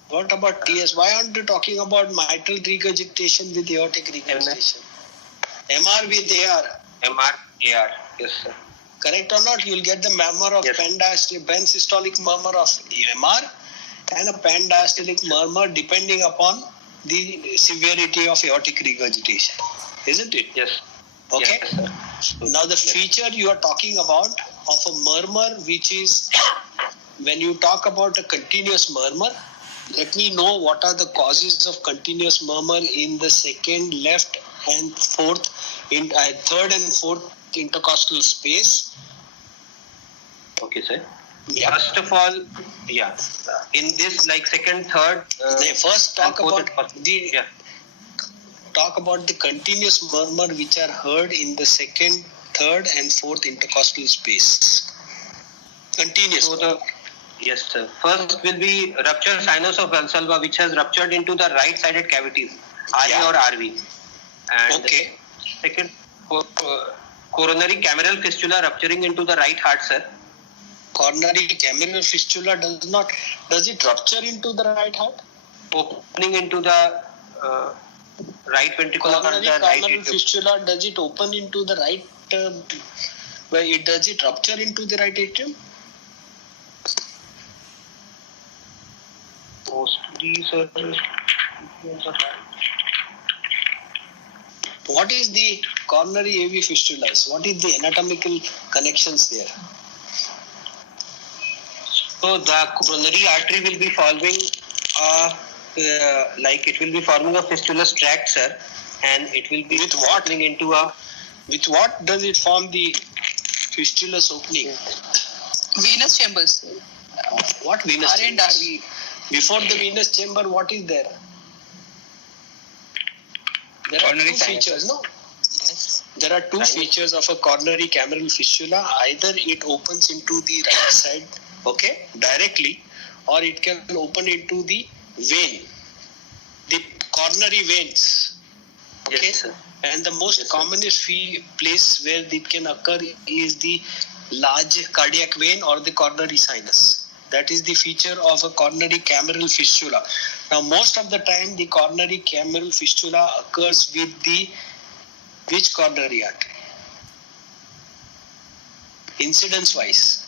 What about TS? Why aren't you talking about mitral regurgitation with aortic regurgitation? MR with AR. MR, AR. Yes, sir. Correct or not? You will get the murmur of pansystolic murmur of MR and a pandiastolic murmur depending upon the severity of aortic regurgitation. Isn't it? Yes. Okay. Yes, sir. Now the feature you are talking about of a murmur, which is when you talk about a continuous murmur, let me know what are the causes of continuous murmur in the second, left, and fourth, in third and fourth intercostal space. Okay, sir. Yeah. First of all, in this like second, third. They first talk and fourth about intercostal- the talk about the continuous murmur which are heard in the second, third, and fourth intercostal space. Continuous. So yes, sir. First will be rupture sinus of Valsalva, which has ruptured into the right-sided cavities, RA Yeah. or RV. And Okay. second, coronary cameral fistula rupturing into the right heart, sir. Coronary cameral fistula does it rupture into the right heart? Opening into the right ventricle or Coronary the right cameral atrium. fistula, does it open into the right? Does it rupture into the right atrium? Mostly, sir. What is the coronary AV fistula? What is the anatomical connections there? So the coronary artery will be forming like it will be forming a fistulous tract, sir, and it will be With what? opening into a With what does it form the fistulous opening? Venous chambers. What venous R and chambers? RV. Before the venous chamber, what is there? There are Coronary two sinus. features, no? There are two features of a coronary cameral fistula. Either it opens into the right side, okay, directly, or it can open into the vein, the coronary veins. Okay, yes, sir. and the most commonest place where it can occur is the large cardiac vein or the coronary sinus. That is the feature of a coronary cameral fistula. Now, most of the time, the coronary cameral fistula occurs with the which coronary artery? Incidence wise.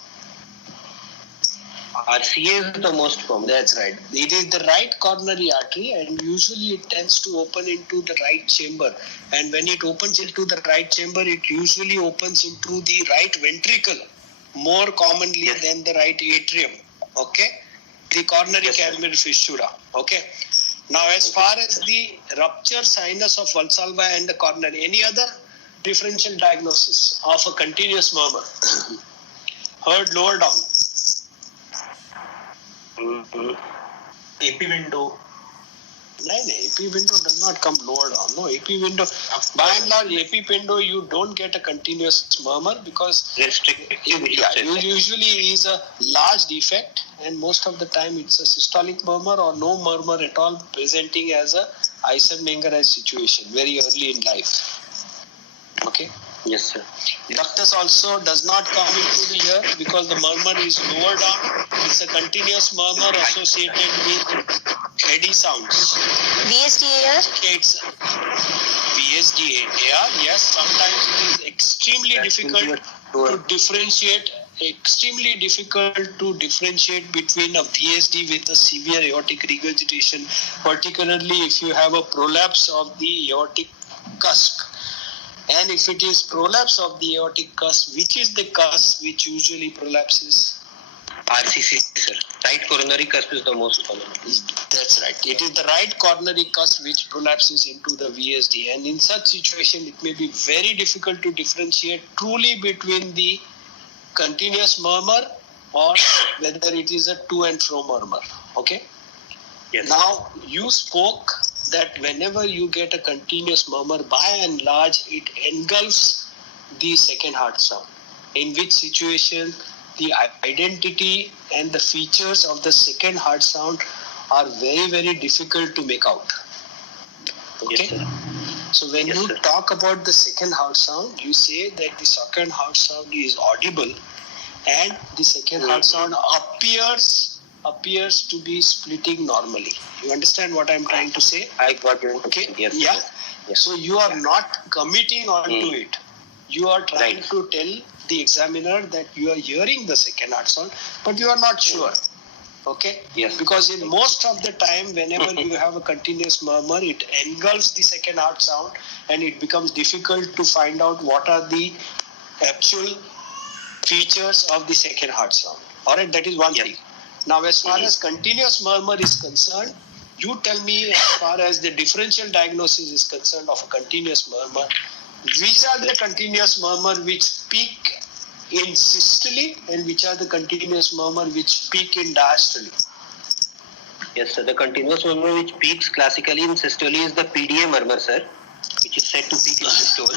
RCA is the most common. That's right. It is the right coronary artery, and usually it tends to open into the right chamber. And when it opens into the right chamber, it usually opens into the right ventricle more commonly Yes. than the right atrium. Okay? The coronary Yes, sir. cameral fistula. Okay? Now, as far as the rupture sinus of Valsalva and the coronary, any other differential diagnosis of a continuous murmur? Heard lower down. AP window. No, AP window does not come lower down. No, AP window, by and large, AP window, you don't get a continuous murmur because Restricted. usually is a large defect, and most of the time it's a systolic murmur or no murmur at all, presenting as a Eisenmenger situation very early in life. Okay. Yes, sir. Ductus also does not come into the ear because the murmur is lower down. It's a continuous murmur associated with heady sounds. VSDAR? It's VSDAR, yes. Sometimes it is extremely difficult to differentiate between a VSD with a severe aortic regurgitation, particularly if you have a prolapse of the aortic cusp. And if it is prolapse of the aortic cusp, which is the cusp which usually prolapses? RCC, sir. Right coronary cusp is the most common. That's right. It is the right coronary cusp which prolapses into the VSD. And in such situation, it may be very difficult to differentiate truly between the continuous murmur or whether it is a to and fro murmur. Okay? Yes. Now, you spoke that whenever you get a continuous murmur, by and large, it engulfs the second heart sound. In which situation, the identity and the features of the second heart sound are very, very difficult to make out. Okay? Yes, sir. So when Yes, you sir. talk about the second heart sound, you say that the second heart sound is audible and the second heart sound appears to be splitting normally. You understand what I'm trying to say? I got you. Okay. Yes. Yeah. Yes. So you are not committing onto it. You are trying Right. to tell the examiner that you are hearing the second heart sound, but you are not sure. Okay? Yes. Because in most of the time, whenever you have a continuous murmur, it engulfs the second heart sound and it becomes difficult to find out what are the actual features of the second heart sound. Alright, that is one Yes. thing. Now, as far as continuous murmur is concerned, you tell me, as far as the differential diagnosis is concerned of a continuous murmur, which are the continuous murmur which peak in systole and which are the continuous murmur which peak in diastole? Yes, sir. The continuous murmur which peaks classically in systole is the PDA murmur, sir, which is said to peak in systole.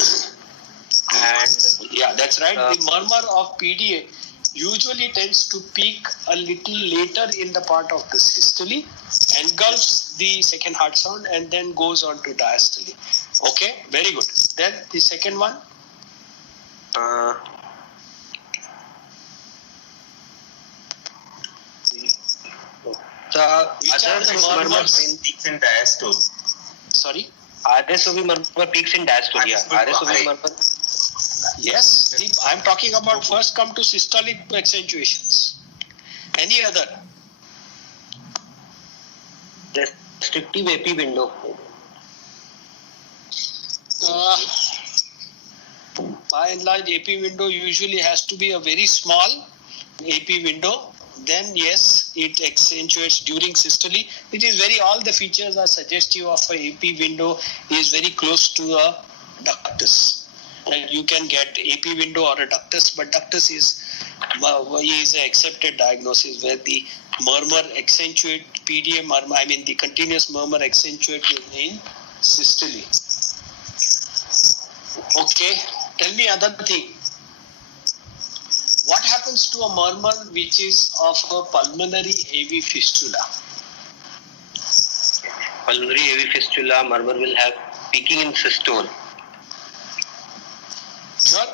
And Yeah, that's right. The murmur of PDA usually tends to peak a little later in the part of the systole, engulfs the second heart sound and then goes on to diastole. Okay, very good. Then the second one. the Which are other the murmur murmurs? Peaks in diastole. Sorry. RSOV murmur peaks in diastole. Yeah, RSOV murmur. Yes, I'm talking about first come to systolic accentuations. Any other? Restrictive AP window. By and large, AP window usually has to be a very small AP window. Then yes, it accentuates during systole. It is very, all the features are suggestive of a AP window is very close to a ductus. And you can get AP window or a ductus, but ductus is an accepted diagnosis where the murmur accentuate PDA murmur, I mean the continuous murmur accentuate in systole. Okay, tell me other thing. What happens to a murmur which is of a pulmonary AV fistula? Pulmonary AV fistula murmur will have peaking in systole. Sure.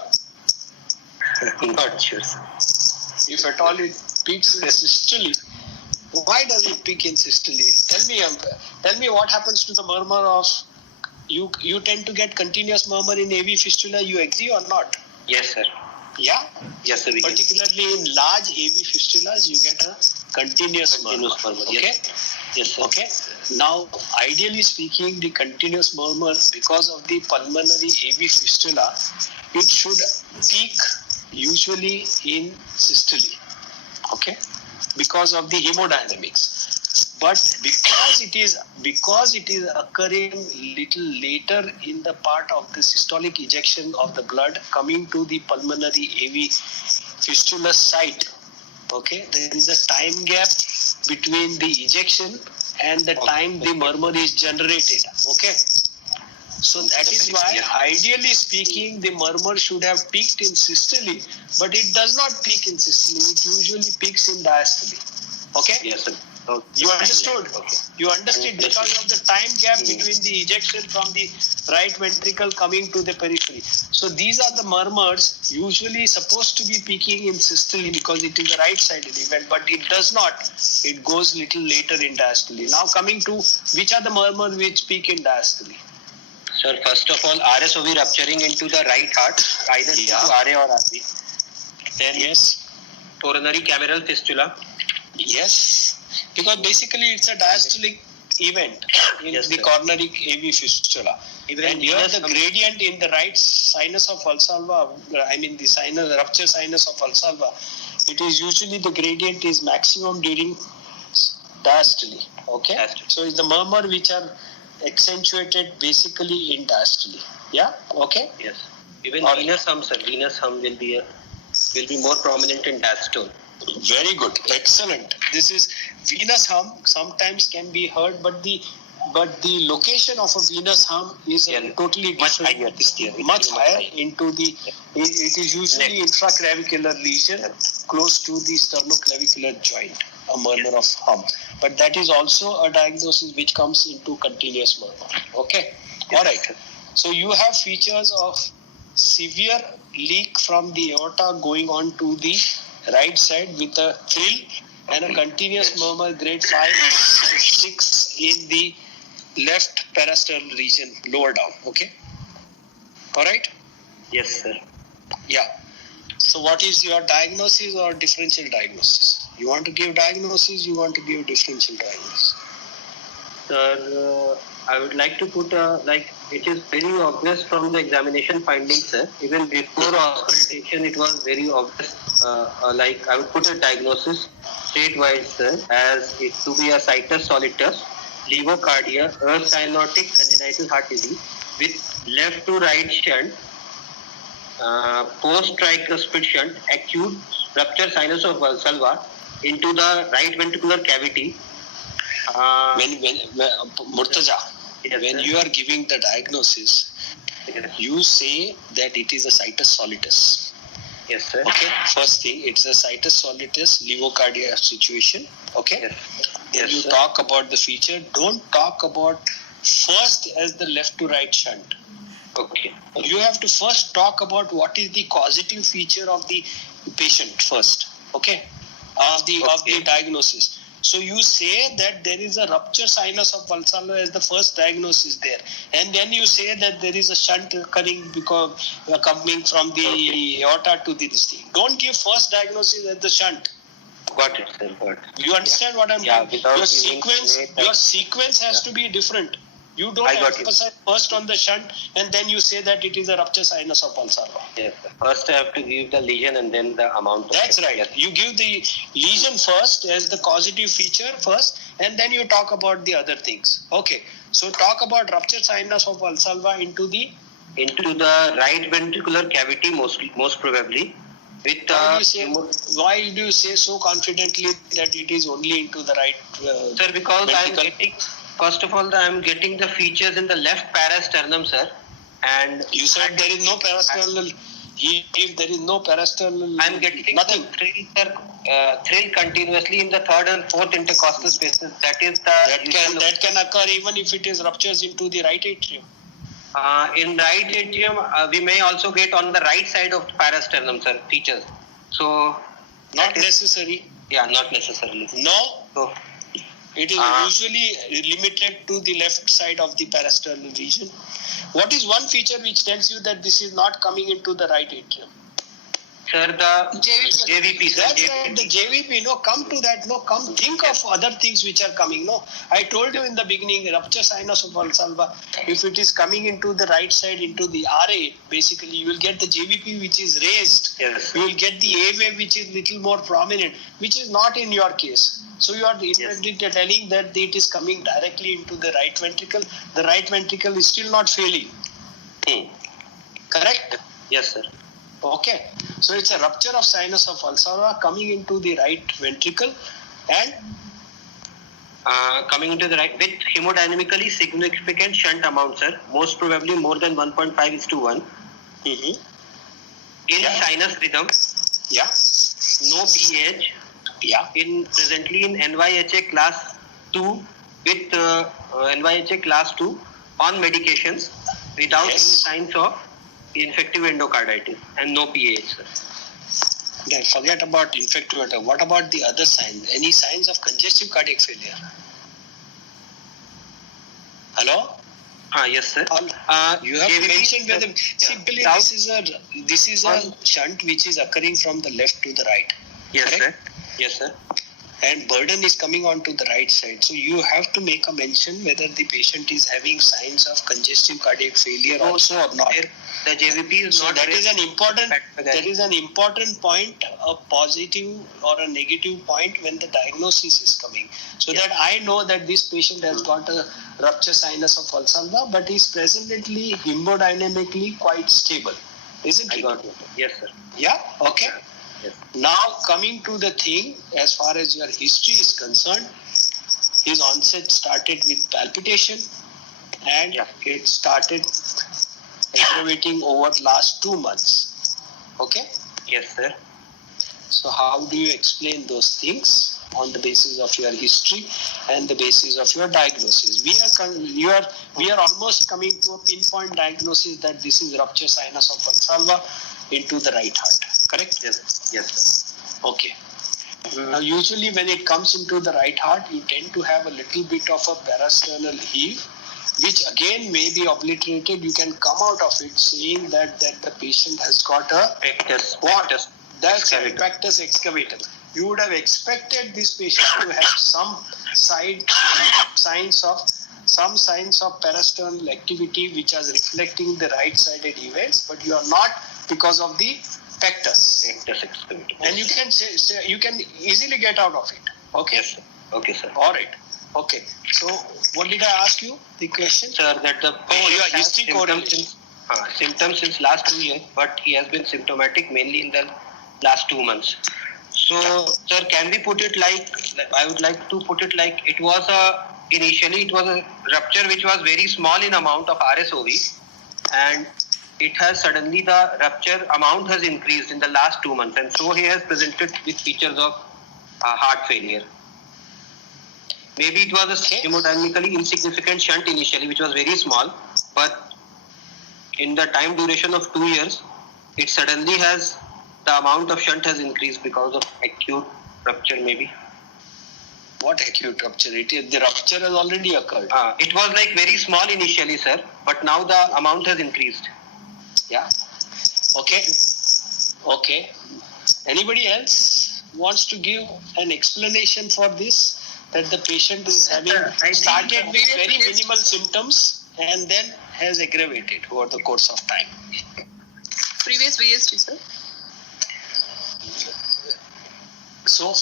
Not sure. If at all it peaks in systole, why does it peak in systole? Tell me what happens to the murmur of, you tend to get continuous murmur in AV fistula, you agree or not? Yes, sir. Yeah? Yes, sir. Particularly in large AV fistulas, you get a continuous murmur. Okay? Yes, sir. Okay. Now, ideally speaking, the continuous murmur, because of the pulmonary AV fistula, it should peak usually in systole. Okay, because of the hemodynamics. But because it is occurring little later in the part of the systolic ejection of the blood coming to the pulmonary AV fistula site. Okay, there is a time gap between the ejection and the time the murmur is generated. Okay, so that is why, ideally speaking, the murmur should have peaked in systole, but it does not peak in systole. It usually peaks in diastole. Okay. Yes, sir. Okay. You understood? Okay. You understood because of the time gap between the ejection from the right ventricle coming to the periphery. So these are the murmurs usually supposed to be peaking in systole because it is a right-sided event, but it does not. It goes little later in diastole. Now coming to which are the murmurs which peak in diastole? Sir, first of all, RSOV rupturing into the right heart, either due to RA or RV. Then Yes. coronary cameral fistula. Yes, because basically it's a diastolic event in Yes, the sir. coronary AV fistula. Even And here venous the gradient in the right sinus of Valsalva, I mean the sinus, rupture sinus of Valsalva, it is usually the gradient is maximum during diastole. Okay, Diastole. so it's the murmur which are accentuated basically in diastole. Yeah, okay. Yes. Even All right. venous hum, sir. Venous hum will be more prominent in diastole. Very good, excellent. This is venous hum. Sometimes can be heard, but the location of a venous hum is totally much different. higher this year. Much higher into the. It is usually intraclavicular lesion close to the sternoclavicular joint, a murmur of hum. But that is also a diagnosis which comes into continuous murmur. Okay, all right. So you have features of severe leak from the aorta going on to the right side with a frill and a continuous murmur grade 5 6 in the left parasternal region lower down. Okay, all right. Yes, sir. Yeah. So what is your diagnosis or differential diagnosis? You want to give diagnosis, you want to give differential diagnosis. Sir, I would like to put it is very obvious from the examination findings, sir. Even before auscultation, it was very obvious. I would put a diagnosis state-wise, sir, as it to be a situs solitus, levocardia, cyanotic congenital heart disease with left to right shunt, post-tricuspid shunt, acute rupture sinus of Valsalva into the right ventricular cavity. When Murtaza, Yes, when sir. you are giving the diagnosis, Yes, you say that it is a situs solitus. yes, sir. Okay, first thing, it's a situs solitus levocardia situation. Okay, Yes, then yes, you sir. talk about the feature. Don't talk about first as the left to right shunt. Okay. You have to first talk about what is the causative feature of the patient first. Okay, of the diagnosis. So you say that there is a rupture sinus of Valsalva as the first diagnosis there, and then you say that there is a shunt occurring because coming from the aorta to this thing. Don't give first diagnosis as the shunt. Got it, sir. Got it. You understand what I'm Yeah, saying? without Your giving sequence, straight, your sequence has to be different. You don't I got you. emphasize first on the shunt and then you say that it is a rupture sinus of Valsalva. Yes, sir. First, I have to give the lesion and then the amount. Of That's it. right. Yes. You give the lesion first as the causative feature first, and then you talk about the other things. Okay. So talk about rupture sinus of Valsalva into the. Into the right ventricular cavity, most probably. With Why do you say so confidently that it is only into the right? sir, because I am ventricle? getting. First of all, I am getting the features in the left parasternum, sir, and You said there is no parasternal. If there is no parasternal, I am getting nothing. the thrill continuously in the third and fourth intercostal spaces. That is the That can occur even if it is ruptures into the right atrium. in right atrium. We may also get on the right side of the parasternum, sir, features. So Not that is- necessary. Yeah, not necessarily. No, So it is usually limited to the left side of the parasternal region. What is one feature which tells you that this is not coming into the right atrium? sir, the JVP, sir. That's right, the JVP. No, come to that. No, come think of other things which are coming. No, I told you in the beginning, rupture sinus of Valsalva, if it is coming into the right side, into the RA, basically you will get the JVP which is raised. Yes, You will get the A wave which is little more prominent, which is not in your case. So you are telling that it is coming directly into the right ventricle. The right ventricle is still not failing. Correct? Yes, sir. Okay. So it's a rupture of sinus of Valsalva coming into the right ventricle and Coming into the right with hemodynamically significant shunt amount, sir. Most probably more than 1.5:1. In sinus rhythm, no pH. Presently in NYHA class 2 with NYHA class 2 on medications without any signs of infective endocarditis and no pH, sir. Then forget about infective. What about the other signs? Any signs of congestive cardiac failure? Hello? Yes, sir. You have JVP, mentioned whether simply this is a shunt which is occurring from the left to the right. Yes, correct? sir. Yes, sir. And burden is coming on to the right side. So you have to make a mention whether the patient is having signs of congestive cardiac failure also or not. The JVP is So not. that is an important. factor That is an important point, a positive or a negative point when the diagnosis is coming. So that I know that this patient has got a rupture sinus of Valsalva, but is presently hemodynamically quite stable, isn't I it? got it. Yes, sir. Yeah. Okay. Yes. Now coming to the thing, as far as your history is concerned, his onset started with palpitation, and it started aggravating over last 2 months. Okay. Yes, sir. So how do you explain those things on the basis of your history and the basis of your diagnosis? We are almost coming to a pinpoint diagnosis that this is rupture sinus of Valsalva into the right heart. Correct? Yes. Yes, sir. Okay. Now usually when it comes into the right heart, you tend to have a little bit of a parasternal heave, which again may be obliterated. You can come out of it saying that the patient has got a Pectus. what? That's excavator. pectus excavator. you would have expected this patient to have some signs of parasternal activity which is reflecting the right-sided events, but you are not because of the pectus. And you can you can easily get out of it. Okay. Yes, sir. Okay, sir. All right. Okay. So what did I ask you? The question? Sir, that the yeah, history correlation. Symptoms since last 2 years, but he has been symptomatic mainly in the last 2 months. So, sir, can we put it like, I would like to put it like it was initially it was a rupture which was very small in amount of RSOV, and it has suddenly the rupture amount has increased in the last 2 months, and so he has presented with features of heart failure. Maybe it was a hemodynamically insignificant shunt initially, which was very small, but in the time duration of 2 years, it suddenly has, the amount of shunt has increased because of acute rupture maybe. What acute rupture? The rupture has already occurred. It was like very small initially, sir, but now the amount has increased. Yeah. Okay. Okay. Anybody else wants to give an explanation for this? That the patient is having started with very minimal symptoms and then has aggravated over the course of time. Previous VST, sir. So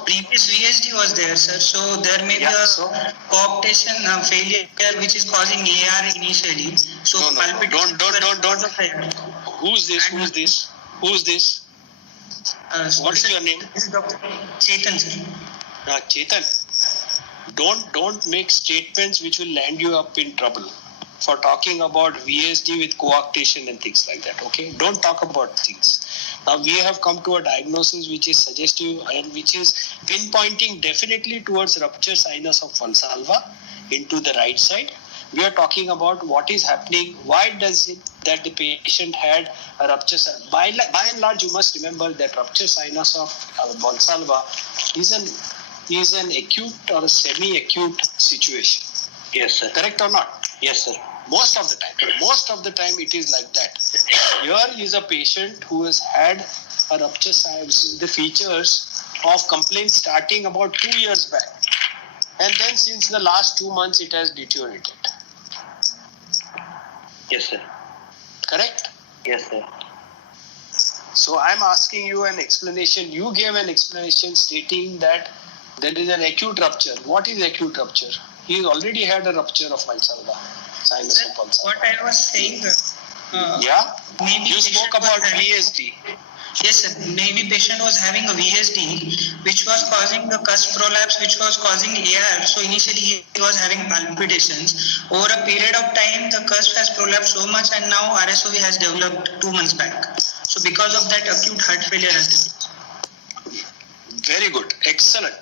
previous VSD was there, sir. So there may be a cooptation failure which is causing AR initially. So don't. Who's this? What is your name? This is Dr. Chetan, sir. Chetan, don't make statements which will land you up in trouble for talking about VSD with coarctation and things like that. Okay, don't talk about things. Now we have come to a diagnosis which is suggestive and which is pinpointing definitely towards rupture sinus of Valsalva into the right side. We are talking about what is happening. Why does it that the patient had a rupture sinus? By and large, you must remember that rupture sinus of Valsalva is an acute or a semi-acute situation. Yes, sir. Correct or not? Yes, sir. Most of the time it is like that. Here is a patient who has had a rupture sinus, the features of complaint starting about 2 years back, and then since the last 2 months it has deteriorated. Yes, sir. Correct? Yes, sir. So I'm asking you an explanation. You gave an explanation stating that there is an acute rupture. What is acute rupture? He already had a rupture of Valsalva, sinus of Valsalva. What I was saying, maybe you spoke about VSD. Yes, sir. Maybe patient was having a VSD which was causing the cusp prolapse, which was causing AR. So initially he was having palpitations. Over a period of time, the cusp has prolapsed so much, and now RSOV has developed 2 months back. So because of that, acute heart failure has developed. Very good. Excellent.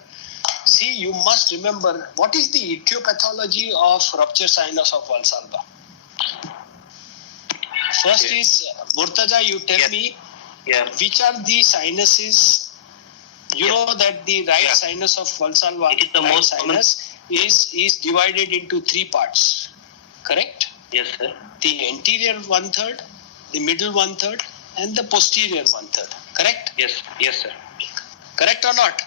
See, you must remember, what is the etiology of rupture sinus of Valsalva? First is, Murtaza, you tell me, which are the sinuses? You know that the right sinus of Valsalva, the right most sinus, is divided into 3 parts. Correct? Yes, sir. The anterior 1/3, the middle 1/3, and the posterior 1/3. Correct? Yes, yes, sir. Correct or not?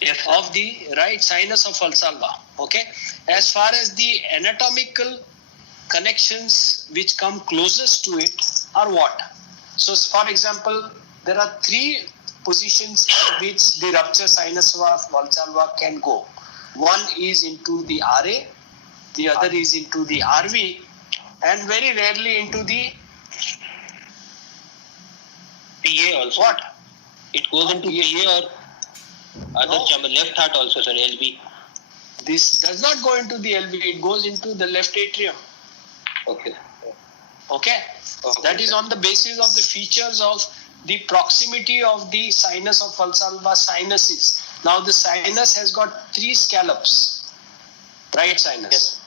Yes, sir. Of the right sinus of Valsalva. Okay. As far as the anatomical connections which come closest to it are what? So, for example, there are 3 positions in which the rupture sinus of Valsalva can go. One is into the RA, the other is into the RV, and very rarely into the PA also. what? It goes into PA or other chamber, left heart also, sir, LV. This does not go into the LV, it goes into the left atrium. Okay. Okay? That is on the basis of the features of the proximity of the sinus of Valsalva sinuses. Now the sinus has got 3 scallops, right sinus,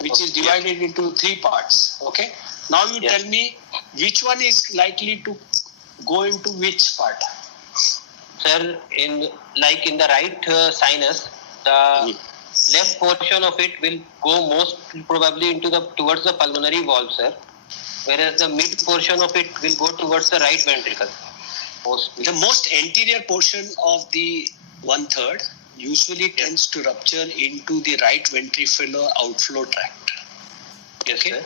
which is divided into 3 parts. Okay? Now you tell me which one is likely to go into which part? Sir, in the right sinus, the left portion of it will go most probably into towards the pulmonary valve, sir. Whereas the mid portion of it will go towards the right ventricle. The most anterior portion of the 1/3 usually tends to rupture into the right ventricular outflow tract. Yes, Okay. sir.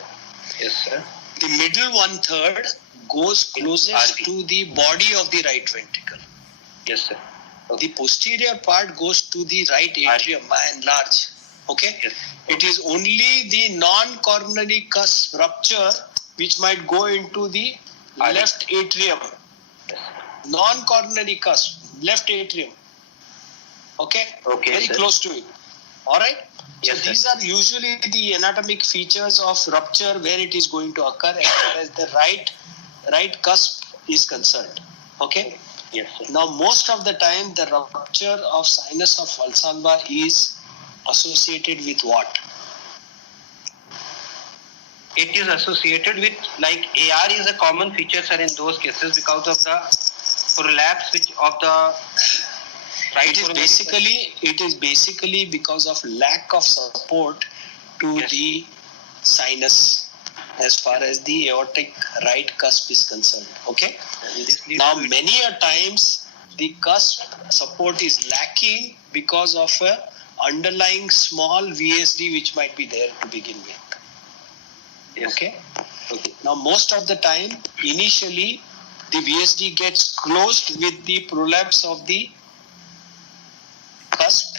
Yes, sir. The middle 1/3 goes closest RV. to the body of the right ventricle. Yes, sir. The posterior part goes to the right atrium by and large. Okay. Yes. It is only the non-coronary cusp rupture which might go into the RV. left atrium. Non-coronary cusp, left atrium. Okay. Okay, Very sir. close to it. All right. Yes, so sir. these are usually the anatomic features of rupture where it is going to occur as far as the right cusp is concerned. Okay. Yes, sir. Now, most of the time, the rupture of sinus of Valsalva is associated with what? It is associated with, like, AR is a common feature, sir, in those cases because of the prolapse which of the right. It is basically because of lack of support to Yes. the sinus as far as the aortic right cusp is concerned. Okay. This leads Now, to- many a times the cusp support is lacking because of a underlying small VSD which might be there to begin with. Yes. Okay. Now, most of the time, initially, the VSD gets closed with the prolapse of the cusp,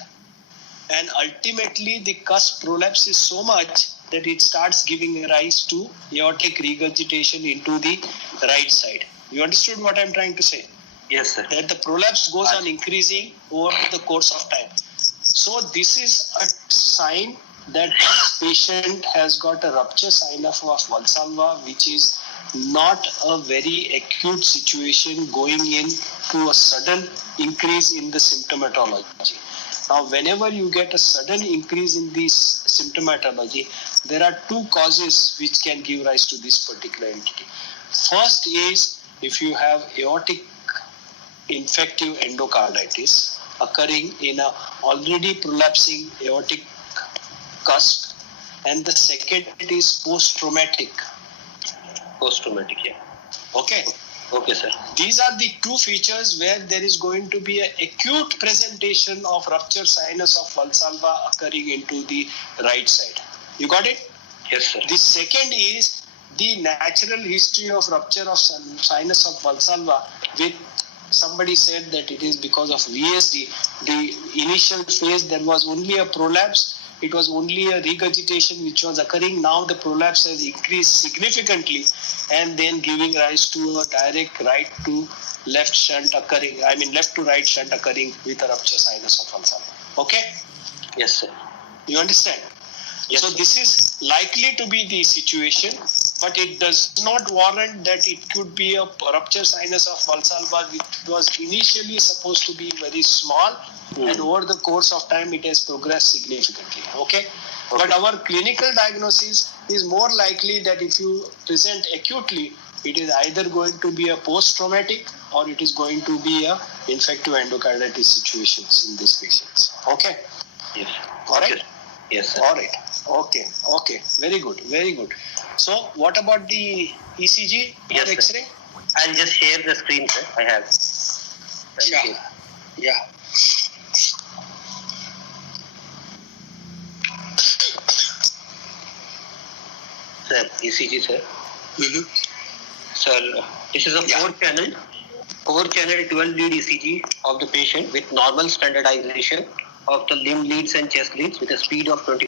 and ultimately, the cusp prolapse is so much that it starts giving rise to aortic regurgitation into the right side. You understood what I'm trying to say? Yes, sir. That the prolapse goes on increasing over the course of time. So this is a sign that this patient has got a rupture sinus of Valsalva, which is not a very acute situation going in to a sudden increase in the symptomatology. Now, whenever you get a sudden increase in this symptomatology, there are two causes which can give rise to this particular entity. First is if you have aortic infective endocarditis occurring in a already prolapsing aortic cusp, and the second is post-traumatic. Post-traumatic, yeah. Okay. Okay, sir. These are the two features where there is going to be an acute presentation of rupture sinus of Valsalva occurring into the right side. You got it? Yes, sir. The second is the natural history of rupture of sinus of Valsalva with somebody said that it is because of VSD. The initial phase there was only a prolapse. It was only a regurgitation which was occurring. Now the prolapse has increased significantly and then giving rise to a direct right to left shunt occurring. I mean left to right shunt occurring with a rupture sinus of Valsalva. Okay? Yes, sir. You understand? Yes, So sir. this is likely to be the situation, but it does not warrant that it could be a rupture sinus of Valsalva which was initially supposed to be very small and over the course of time it has progressed significantly. Okay? But our clinical diagnosis is more likely that if you present acutely, it is either going to be a post-traumatic or it is going to be a infective endocarditis situations in these patients. Okay? Yes. All right? Okay. Yes, sir. All right. Okay. Very good. So, what about the ECG or Yes, sir. X-ray? I'll just share the screen, sir. I have. Yeah. Sir, ECG, sir. Sir, this is a Yeah. 4-channel 12-lead ECG of the patient with normal standardization of the limb leads and chest leads with a speed of 20.